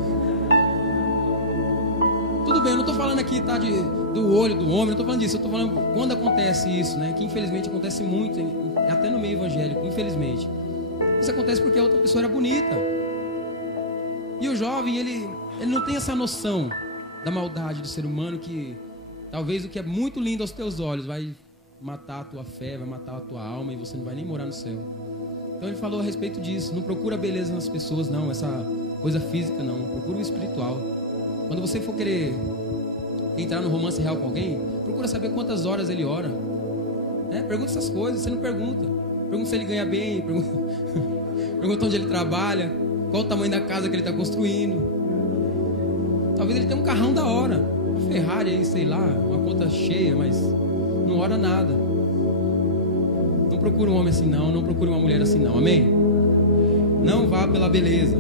Tudo bem, eu não tô falando aqui, tá, do olho do homem, não tô falando disso. Eu tô falando quando acontece isso, né? Que infelizmente acontece muito, até no meio evangélico, infelizmente. Isso acontece porque a outra pessoa era bonita. E o jovem, ele não tem essa noção da maldade do ser humano, que talvez o que é muito lindo aos teus olhos vai matar a tua fé, vai matar a tua alma e você não vai nem morar no céu. Então ele falou a respeito disso. Não procura beleza nas pessoas, não, essa coisa física, não. Procura o espiritual. Quando você for querer entrar no romance real com alguém, procura saber quantas horas ele ora. Pergunta essas coisas, você não pergunta. Pergunta se ele ganha bem, pergunta onde ele trabalha, qual o tamanho da casa que ele está construindo. Talvez ele tenha um carrão da hora, uma Ferrari aí, sei lá, uma conta cheia, mas não ora nada. Não procura um homem assim não, não procura uma mulher assim não, amém? Não vá pela beleza.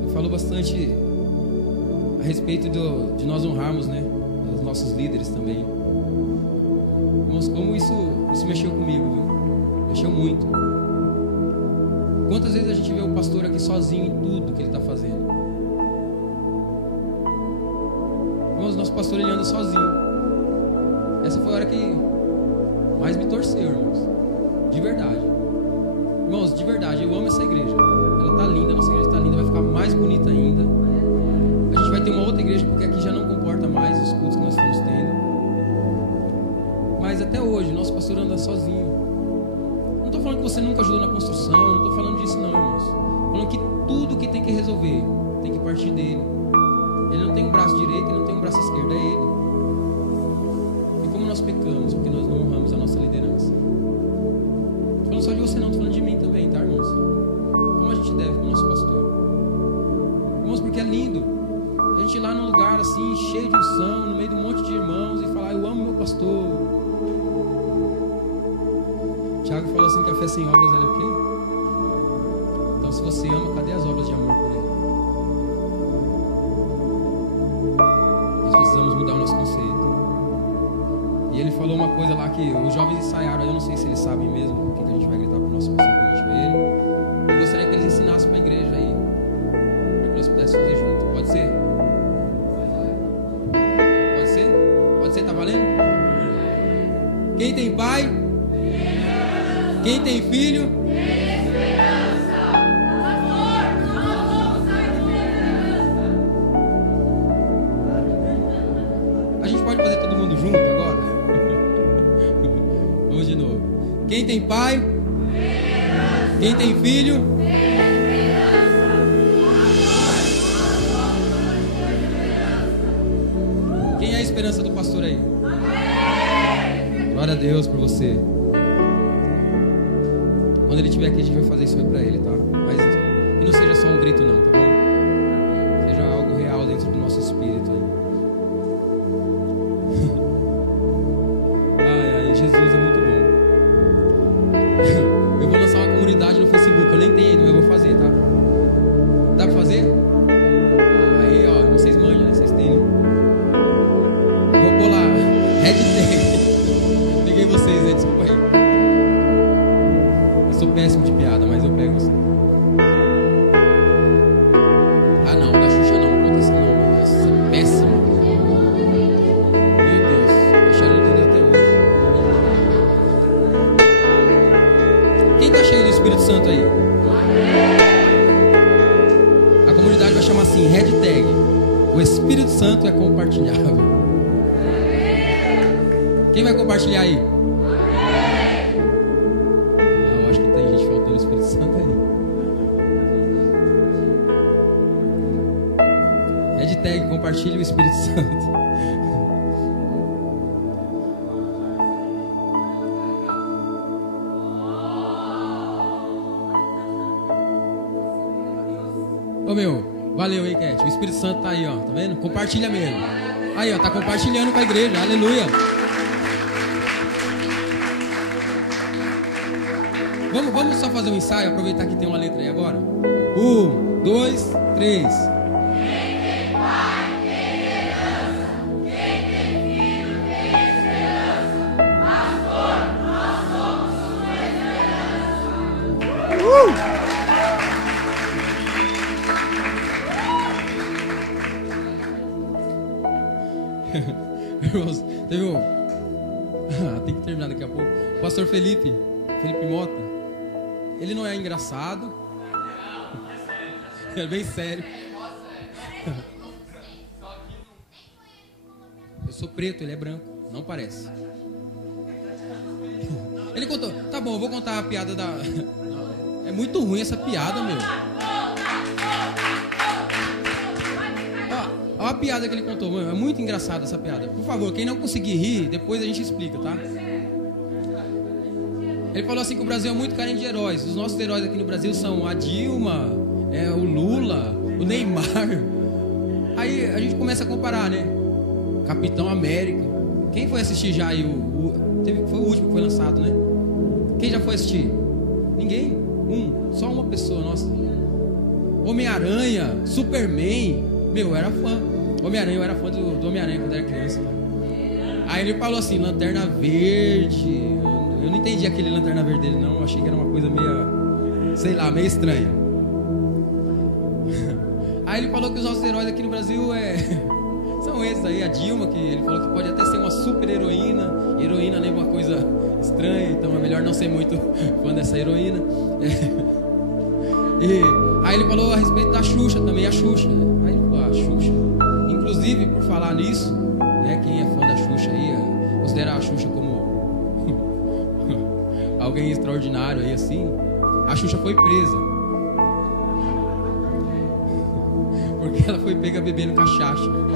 Ele falou bastante a respeito de nós honrarmos, né, os nossos líderes também. Irmãos, como isso mexeu comigo, viu? Mexeu muito. Quantas vezes a gente vê o pastor aqui sozinho em tudo que ele está fazendo? Irmãos, nosso pastor, ele anda sozinho. Essa foi a hora que mais me torceu, irmãos. De verdade. Irmãos, de verdade, eu amo essa igreja. Ela está linda, a nossa igreja está linda, vai ficar mais bonita ainda. A gente vai ter uma outra igreja, porque aqui já não comporta mais os cultos que nós estamos tendo. Mas até hoje, nosso pastor anda sozinho. Não estou falando que você nunca ajudou na construção, não estou falando disso não, irmãos. Estou falando que tudo que tem que resolver tem que partir dele. Ele não tem um braço direito, ele não tem um braço esquerdo, é ele. E como nós pecamos, porque nós não honramos a nossa liderança. Estou falando só de você não, estou falando de mim também, tá, irmãos? Como a gente deve com o nosso pastor. Irmãos, porque é lindo a gente ir lá num lugar assim, cheio de unção, no meio de um monte de irmãos, e falar, eu amo meu pastor. Tiago falou assim que a fé sem obras ela é o quê? Então se você ama, cadê as obras de amor por ele? Nós precisamos mudar o nosso conceito. E ele falou uma coisa lá que os jovens ensaiaram, eu não sei se eles sabem mesmo o que a gente vai gritar para o nosso pastor quando a gente vê ele. Eu gostaria que eles ensinassem para a igreja aí, para que nós pudéssemos fazer junto. Pode ser? Pode ser? Pode ser, tá valendo? Quem tem pai? Quem tem filho? A gente pode fazer todo mundo junto agora? Vamos de novo. Quem tem pai? Quem tem filho? Quem é a esperança do pastor aí? Glória a Deus por você. Quando ele estiver aqui, a gente vai fazer isso aí pra ele, tá? Mas que não seja só um grito não, tá bom? Seja algo real dentro do nosso espírito aí. Ai, Jesus é muito bom. Eu vou lançar uma comunidade no Facebook, eu nem tenho ainda, mas eu vou fazer, tá? Dá pra fazer? Aí, ó, vocês manjam, né? Vocês têm, né? Eu vou pôr lá, hashtag. Peguei vocês, né? Desculpa aí. Sou péssimo de piada, mas eu pego assim. Ah não, da Xuxa não, não conta essa não. Nossa, péssimo. Meu Deus, deixaram eu entender até hoje. Quem tá cheio do Espírito Santo aí? A comunidade vai chamar assim, hashtag, o Espírito Santo é compartilhável. Quem vai compartilhar aí? Compartilhe o Espírito Santo. Ô meu, valeu aí, Cat. O Espírito Santo tá aí, ó. Tá vendo? Compartilha mesmo. Aí, ó, tá compartilhando com a igreja. Aleluia. Vamos só fazer um ensaio, aproveitar que tem uma letra aí agora. 1, 2, 3. Irmãos, teve um... tem que terminar daqui a pouco. O pastor Felipe Mota, ele não é engraçado. É bem sério. Eu sou preto, ele é branco. Não parece. Ele contou. Tá bom, eu vou contar a piada da... É muito ruim essa piada, meu. Olha a piada que ele contou, mano. É muito engraçada essa piada. Por favor, quem não conseguir rir, depois a gente explica, tá? Ele falou assim que o Brasil é muito carente de heróis. Os nossos heróis aqui no Brasil são a Dilma, o Lula, o Neymar. Aí a gente começa a comparar, né? Capitão América. Quem foi assistir já aí? Foi o último que foi lançado, né? Quem já foi assistir? Ninguém? Só uma pessoa, nossa. Homem-Aranha, Superman. Meu, eu era fã. Homem-Aranha, eu era fã do Homem-Aranha quando era criança. Aí ele falou assim, Lanterna Verde. Eu não entendi aquele Lanterna Verde dele, não. Eu achei que era uma coisa meio, sei lá, meio estranha. Aí ele falou que os nossos heróis aqui no Brasil são esses aí. A Dilma, que ele falou que pode até ser uma super heroína. Heroína nem uma coisa estranha, então é melhor não ser muito fã dessa heroína. E aí ele falou a respeito da Xuxa também, a Xuxa. Aí ele falou, a Xuxa. Inclusive, por falar nisso, né, quem é fã da Xuxa aí, considera a Xuxa como alguém extraordinário aí assim. A Xuxa foi presa porque ela foi pega bebendo cachaça.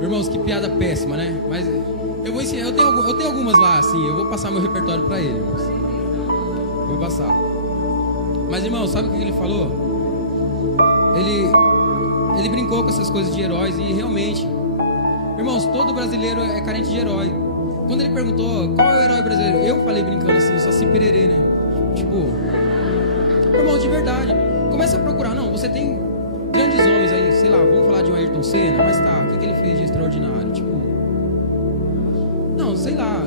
Irmãos, que piada péssima, né? Mas eu vou ensinar, eu tenho algumas lá, assim, eu vou passar meu repertório pra ele, irmãos. Vou passar. Mas, irmão, sabe o que ele falou? Ele brincou com essas coisas de heróis e realmente, irmãos, todo brasileiro é carente de herói. Quando ele perguntou qual é o herói brasileiro, eu falei brincando assim, Saci Pererê, né? Tipo, irmão, de verdade, começa a procurar. Não, você tem grandes homens aí, sei lá, vamos falar de um Ayrton Senna, mas tá, o que ele fez de extraordinário? Tipo, não, sei lá,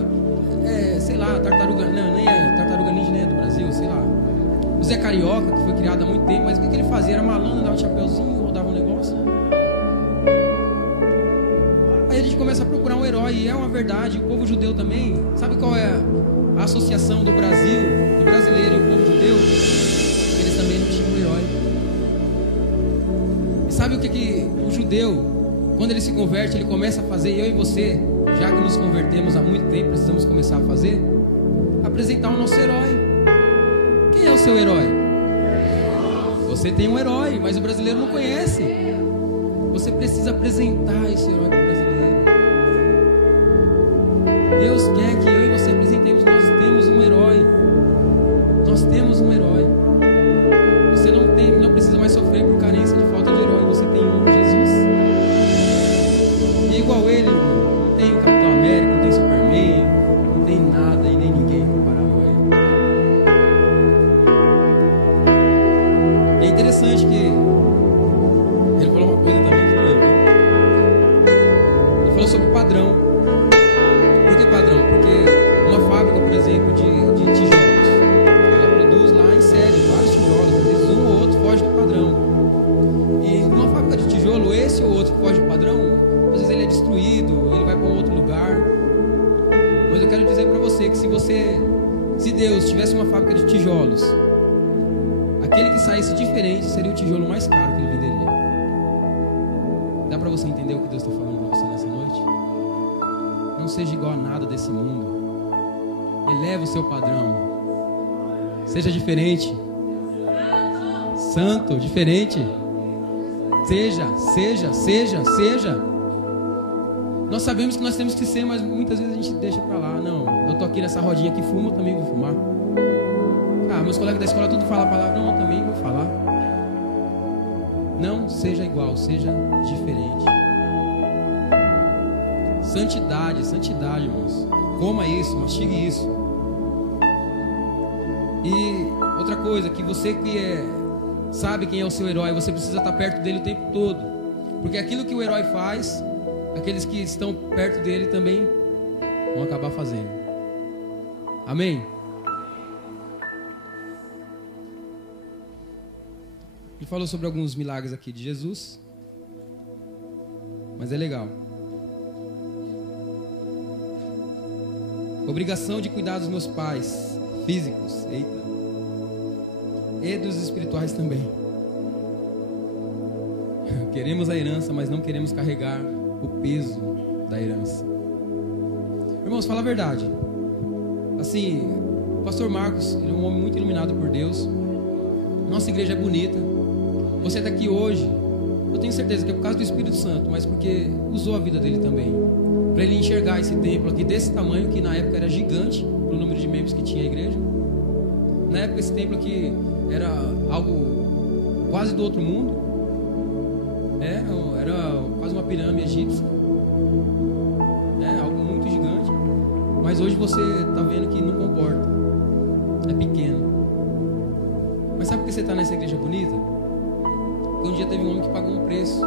Tartaruga, não, nem é Tartaruga Ninja, né, do Brasil, sei lá. O Zé Carioca, que foi criado há muito tempo, mas o que ele fazia? Era malandro, dava um chapeuzinho, rodava um negócio. Aí a gente começa a procurar um herói, e é uma verdade, o povo judeu também. Sabe qual é a associação do Brasil, do brasileiro e o povo judeu? Eles também não tinham um herói. E sabe o que o judeu, quando ele se converte, ele começa a fazer, eu e você, já que nos convertemos há muito tempo, precisamos começar a fazer? Apresentar o nosso herói. Quem é o seu herói? Você tem um herói, mas o brasileiro não conhece. Você precisa apresentar esse herói para o brasileiro. Deus quer que eu e você apresentemos. Nós temos um herói. Nós temos um herói. Você não precisa mais sofrer por carência de falta de herói. Você tem um, Jesus. E igual ele, não tem Capitão América, não tem Superman, não tem nada e nem ninguém comparável a ele. É interessante que ele falou uma coisa também que doeu. Ele falou sobre padrão. Por que padrão? Porque uma fábrica, por exemplo, de tijolos, ela produz lá em série vários tijolos, às vezes um ou outro foge do padrão. E numa fábrica de tijolo, esse ou outro que foge do padrão, às vezes ele é destruído, ele vai para um outro lugar. Mas eu quero dizer para você que se Deus tivesse uma fábrica de tijolos, aquele que saísse diferente seria o tijolo mais caro que ele venderia. Dá para você entender o que Deus está falando para você nessa noite? Não seja igual a nada desse mundo. Eleva o seu padrão. Seja diferente. Santo, diferente. Seja. Nós sabemos que nós temos que ser, mas muitas vezes a gente deixa pra lá. Não, eu tô aqui nessa rodinha que fumo, eu também vou fumar. Ah, meus colegas da escola tudo falam a palavra, não, eu também vou falar. Não seja igual, seja diferente. Santidade, irmãos. Coma isso, mastigue isso. E outra coisa, que você que sabe quem é o seu herói, você precisa estar perto dele o tempo todo. Porque aquilo que o herói faz, aqueles que estão perto dele também vão acabar fazendo. Amém? Ele falou sobre alguns milagres aqui de Jesus, mas é legal. Obrigação de cuidar dos meus pais físicos, eita, e dos espirituais também. Queremos a herança, mas não queremos carregar o peso da herança. Irmãos, fala a verdade. Assim, o pastor Marcos, ele é um homem muito iluminado por Deus. Nossa igreja é bonita. Você está aqui hoje, eu tenho certeza que é por causa do Espírito Santo, mas porque usou a vida dele também, para ele enxergar esse templo aqui desse tamanho, que na época era gigante para o número de membros que tinha a igreja. Na época esse templo aqui era algo quase do outro mundo. Era quase uma pirâmide egípcia. Algo muito gigante. Mas hoje você está vendo que não comporta. É pequeno. Mas sabe por que você está nessa igreja bonita? Porque um dia teve um homem que pagou um preço.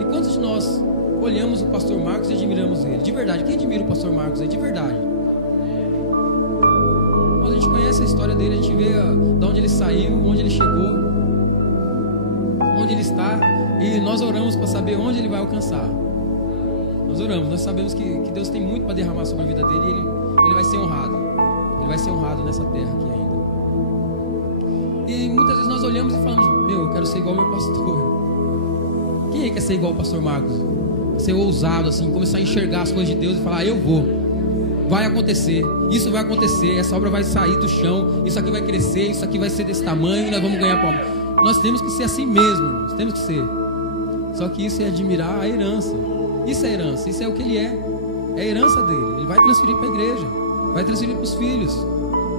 E quantos de nós olhamos o pastor Marcos e admiramos ele? De verdade, quem admira o pastor Marcos aí? De verdade. Mas a gente conhece a história dele, a gente vê de onde ele saiu, onde ele chegou, onde ele está, e nós oramos para saber onde ele vai alcançar. Nós oramos, nós sabemos que Deus tem muito para derramar sobre a vida dele, e ele vai ser honrado. Ele vai ser honrado nessa terra aqui ainda. E muitas vezes nós olhamos e falamos: meu, eu quero ser igual ao meu pastor. Quem é que quer ser igual ao pastor Marcos? Ser ousado assim, começar a enxergar as coisas de Deus e falar: eu vou, vai acontecer, isso vai acontecer, essa obra vai sair do chão, isso aqui vai crescer, isso aqui vai ser desse tamanho e nós vamos ganhar palma. Nós temos que ser assim mesmo, nós temos que ser. Só que isso é admirar a herança. Isso é herança, isso é o que ele é a herança dele. Ele vai transferir para a igreja, vai transferir para os filhos.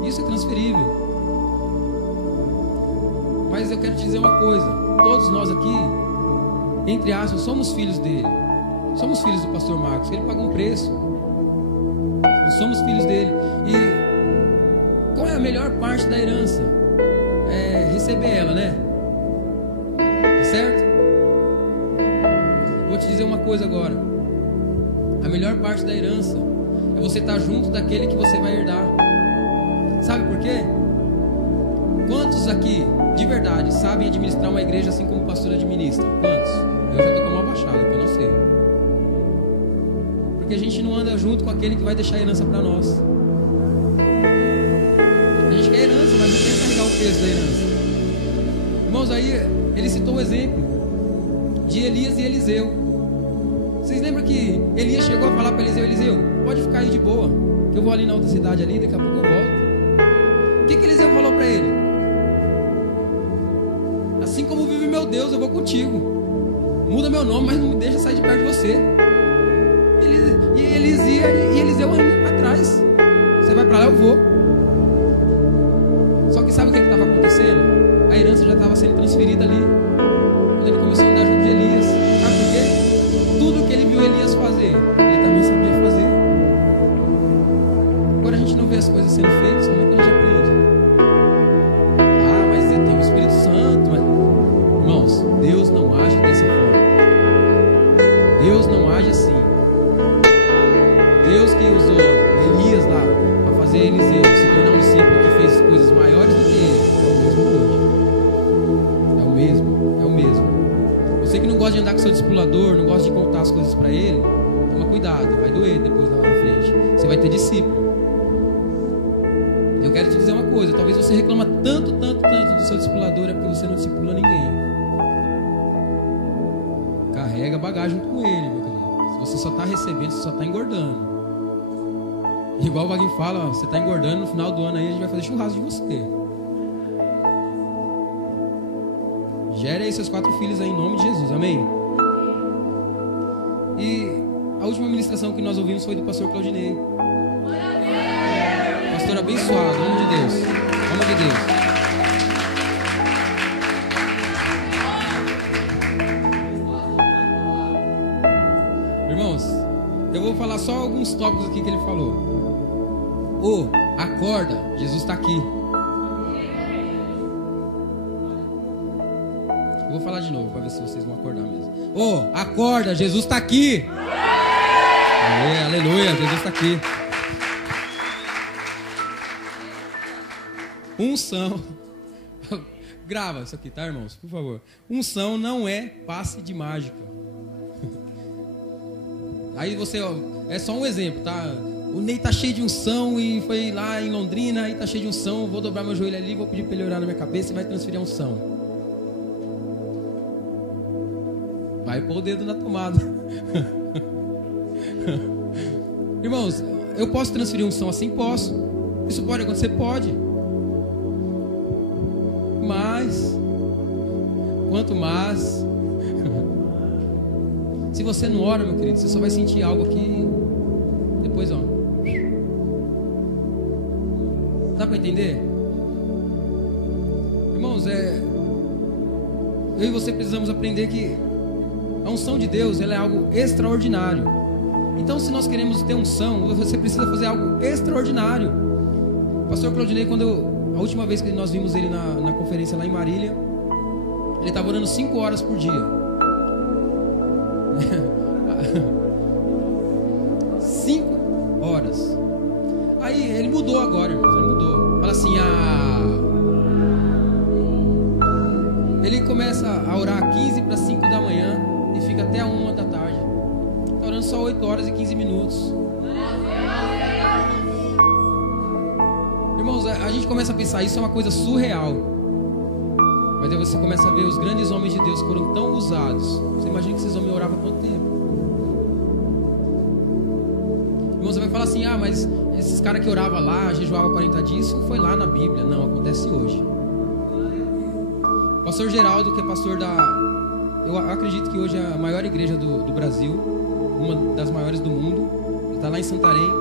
Isso é transferível. Mas eu quero te dizer uma coisa: todos nós aqui, entre aspas, somos filhos dele. Somos filhos do pastor Marcos. Ele pagou um preço. Nós somos filhos dele. E qual é a melhor parte da herança? É receber ela, né? Certo? Vou te dizer uma coisa agora. A melhor parte da herança é você estar junto daquele que você vai herdar. Sabe por quê? Quantos aqui, de verdade, sabem administrar uma igreja assim como o pastor administra? Quantos? Eu já estou com uma baixada, porque eu não sei. Porque a gente não anda junto com aquele que vai deixar a herança para nós. A gente quer herança, mas não quer carregar o peso da herança. Irmãos, aí ele citou o exemplo de Elias e Eliseu. Vocês lembram que Elias chegou a falar para Eliseu: Eliseu, pode ficar aí de boa, que eu vou ali na outra cidade ali, daqui a pouco eu volto. O que Eliseu falou para ele? Assim como vive meu Deus, eu vou contigo. Muda meu nome, mas não me deixa sair de perto de você. E Eliseu indo atrás. Você vai para lá, eu vou. Só que sabe o que estava acontecendo? A herança já estava sendo transferida ali. Quando ele começou a andar junto de Elias. Sabe por quê? Tudo que ele viu Elias fazer, ele também sabia fazer. Agora a gente não vê as coisas sendo feitas, como é que a gente aprende? Ah, mas tem o Espírito Santo. Mas... Irmãos, Deus não age dessa forma. Deus não age assim. Deus que usou Elias lá para fazer Eliseu se tornar um discípulo que fez coisas maiores do que ele, é o mesmo. Você que não gosta de andar com seu discipulador, não gosta de contar as coisas para ele, toma cuidado, vai doer depois lá na frente. Você vai ter discípulo. Eu quero te dizer uma coisa: talvez você reclama tanto do seu discipulador, é porque você não discipula ninguém. Carrega a bagagem junto com ele, meu querido. Se você só está recebendo, você só está engordando. Igual o Vaguinho fala, ó, você está engordando, no final do ano aí a gente vai fazer churrasco de você. Gere aí seus 4 filhos aí em nome de Jesus, amém? E a última ministração que nós ouvimos foi do pastor Claudinei. Pastor abençoado, em nome de Deus. Em nome de Deus. Irmãos, eu vou falar só alguns tópicos aqui que ele falou. Acorda, Jesus está aqui. Eu vou falar de novo para ver se vocês vão acordar mesmo. Acorda, Jesus está aqui. Aleluia, Jesus está aqui. Unção. Grava isso aqui, tá, irmãos? Por favor. Unção não é passe de mágica. Aí você, é só um exemplo, tá? O Ney tá cheio de unção e foi lá em Londrina, aí tá cheio de unção, vou dobrar meu joelho ali, vou pedir para ele orar na minha cabeça e vai transferir a unção. Vai pôr o dedo na tomada. Irmãos, eu posso transferir unção assim? Posso. Isso pode acontecer? Pode. Mas, quanto mais, se você não ora, meu querido, você só vai sentir algo aqui, depois, ó. Dá para entender? Irmãos, eu e você precisamos aprender que a unção de Deus, ela é algo extraordinário. Então, se nós queremos ter unção, você precisa fazer algo extraordinário. O pastor Claudinei, a última vez que nós vimos ele na conferência lá em Marília, ele estava orando 5 horas por dia. 5 horas. Aí ele mudou agora, irmãos. Ele mudou. Fala assim, ele começa a orar 15 para 5 da manhã e fica até 1 da tarde. Está orando só 8 horas e 15 minutos. Irmãos, a gente começa a pensar, isso é uma coisa surreal. Mas aí você começa a ver os grandes homens de Deus que foram tão usados. Você imagina que esses homens oravam há quanto tempo? Irmãos, você vai falar assim, mas esses caras que oravam lá, jejuavam 40 dias, isso foi lá na Bíblia. Não, acontece hoje. O pastor Geraldo, que é pastor eu acredito que hoje é a maior igreja do Brasil, uma das maiores do mundo. Ele está lá em Santarém,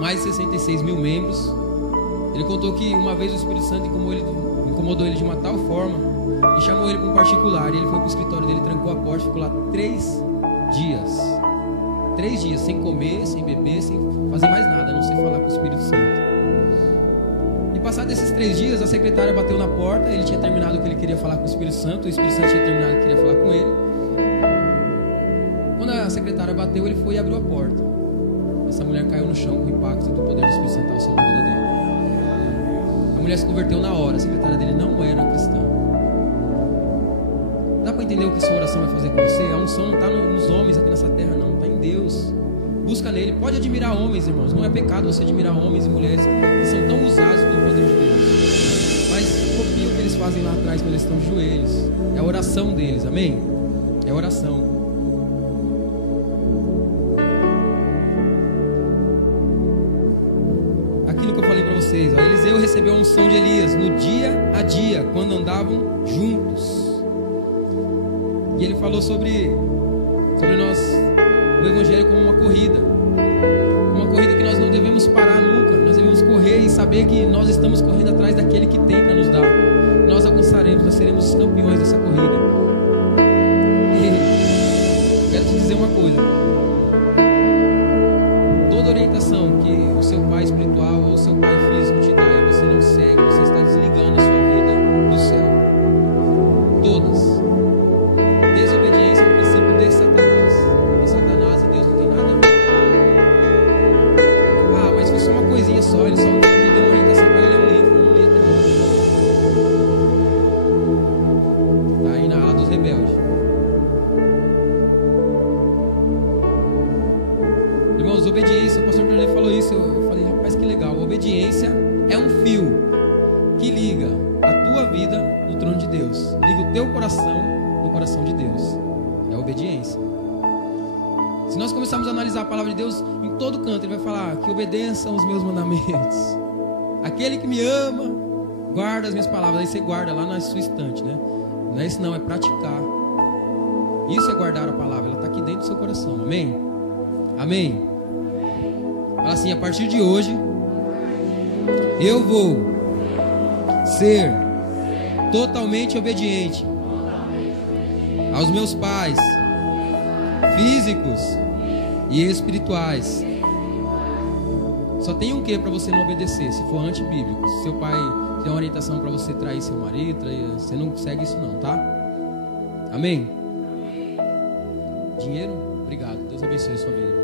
mais de 66 mil membros. Ele contou que uma vez o Espírito Santo incomodou ele de uma tal forma e chamou ele para um particular. E ele foi para o escritório dele, trancou a porta, ficou lá 3 dias. 3 dias, sem comer, sem beber, sem fazer mais nada, a não ser falar com o Espírito Santo. E passados esses 3 dias, a secretária bateu na porta. Ele tinha terminado o que ele queria falar com o Espírito Santo. O Espírito Santo tinha terminado o que queria falar com ele. Quando a secretária bateu, ele foi e abriu a porta. Essa mulher caiu no chão com o impacto do poder do Espírito Santo ao sobre a vida dele. A mulher se converteu na hora. A secretária dele não era cristã. Dá para entender o que sua oração vai fazer com você? A unção não está nos homens aqui nessa terra, não. Está em Deus. Busca nele. Pode admirar homens, irmãos. Não é pecado você admirar homens e mulheres que são tão usados pelo poder de Deus. Mas copia o que eles fazem lá atrás quando eles estão de joelhos. É a oração deles, amém? É a oração. Aquilo que eu falei para vocês, Eliseu recebeu a unção de Elias no dia a dia, quando andavam juntos. E ele falou sobre nós, o Evangelho como uma corrida que nós não devemos parar nunca. Nós devemos correr e saber que nós estamos correndo atrás daquele que tem para nos dar. Nós alcançaremos, nós seremos os campeões dessa corrida. E quero te dizer uma coisa: toda orientação que o seu pai espiritual ou o seu pai físico te dá e você não segue, você está desligando a sua vida do céu. Todas. Desobediência é o princípio de Satanás. E Satanás e Deus não tem nada a ver. Mas foi só uma coisinha só. Ele só me deu uma orientação para eu ler um livro. Eu não li até hoje. Está aí na ala dos rebeldes. Irmãos, obediência, o pastor Pedro falou isso. Eu falei, rapaz, que legal. Obediência é um fio que liga a tua vida no trono de Deus. Liga o teu coração no coração de Deus. É a obediência. Se nós começarmos a analisar a palavra de Deus, em todo canto Ele vai falar que obedeçam os meus mandamentos. Aquele que me ama, guarda as minhas palavras. Aí você guarda lá na sua estante, né? Não é isso não, é praticar. Isso é guardar a palavra, ela está aqui dentro do seu coração, amém? Amém? Fala assim, a partir de hoje, eu vou ser totalmente obediente aos meus pais físicos e espirituais. Só tem um quê para você não obedecer, se for antibíblico. Se seu pai tem uma orientação para você trair seu marido, você não segue isso não, tá? Amém? Dinheiro? Obrigado. Deus abençoe a sua vida.